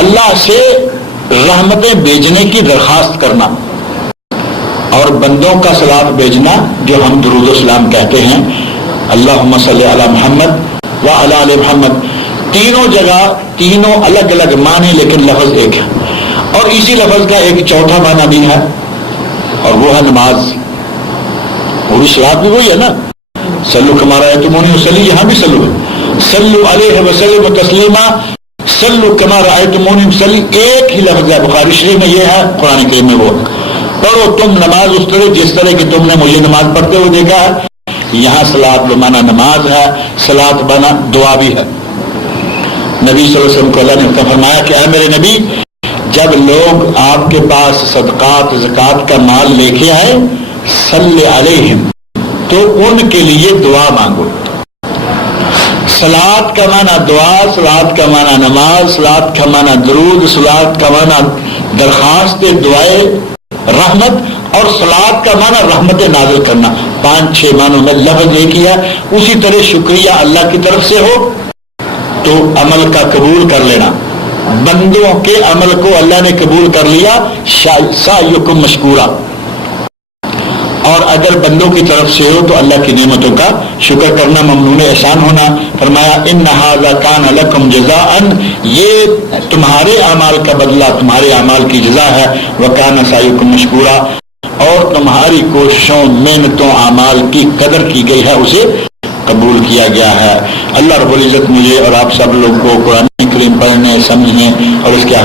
اللہ سے رحمتیں بھیجنے کی درخواست کرنا، اور بندوں کا صلات بھیجنا جو ہم درود و سلام کہتے ہیں، اللہم صلی علی محمد وعلی آل محمد، تینوں جگہ تینوں الگ الگ معنی لیکن لفظ ایک ہے، اور اسی لفظ کا ایک چوتھا معنی بھی ہے اور وہ ہے نماز، وہ بھی صلات بھی وہی ہے نا، صلو کما رأیتمونی اصلی، یہاں بھی صلو ہے، صلو علیہ وسلم تسلیما، صلو کما رأیتمونی اصلی، ایک ہی لفظ ہے، بخاری شریف میں یہ ہے، قرآن کریم میں وہ، پڑھو تم نماز اس طرح جس طرح کہ تم نے مجھے نماز پڑھتے ہوئے دیکھا ہے، یہاں صلات بمانا نماز ہے، صلات بنا دعا بھی ہے۔ نبی صلی اللہ علیہ وسلم کو اللہ نے فرمایا کہ اے میرے نبی، جب لوگ آپ کے پاس صدقات زکوٰۃ کا مال لے کے آئے، صلی علیہم، تو ان کے لیے دعا مانگو۔ صلات کا معنی دعا، صلات کا معنی نماز، صلات کا معنی درود، صلات کا معنی درخواست دعائے رحمت، اور صلات کا معنی رحمت نازل کرنا، 5-6 معنوں میں لفظ ایک ہی ہے۔ اسی طرح شکریہ اللہ کی طرف سے ہو تو عمل کا قبول کر لینا، بندوں کے عمل کو اللہ نے قبول کر لیا، سعیکم مشکورا، اور اگر بندوں کی طرف سے ہو تو اللہ کی نعمتوں کا شکر کرنا، ممنون احسان ہونا۔ فرمایا ان ھذا کان لکم جزاء، یہ تمہارے اعمال کا بدلہ، تمہارے اعمال کی جزا ہے، وکان سعیکم مشکورا، اور تمہاری کوششوں محنتوں اعمال کی قدر کی گئی ہے، اسے قبول کیا گیا ہے۔ اللہ رب العزت مجھے اور آپ سب لوگ کو قرآن کریم پڑھنے، سمجھنے اور اس کے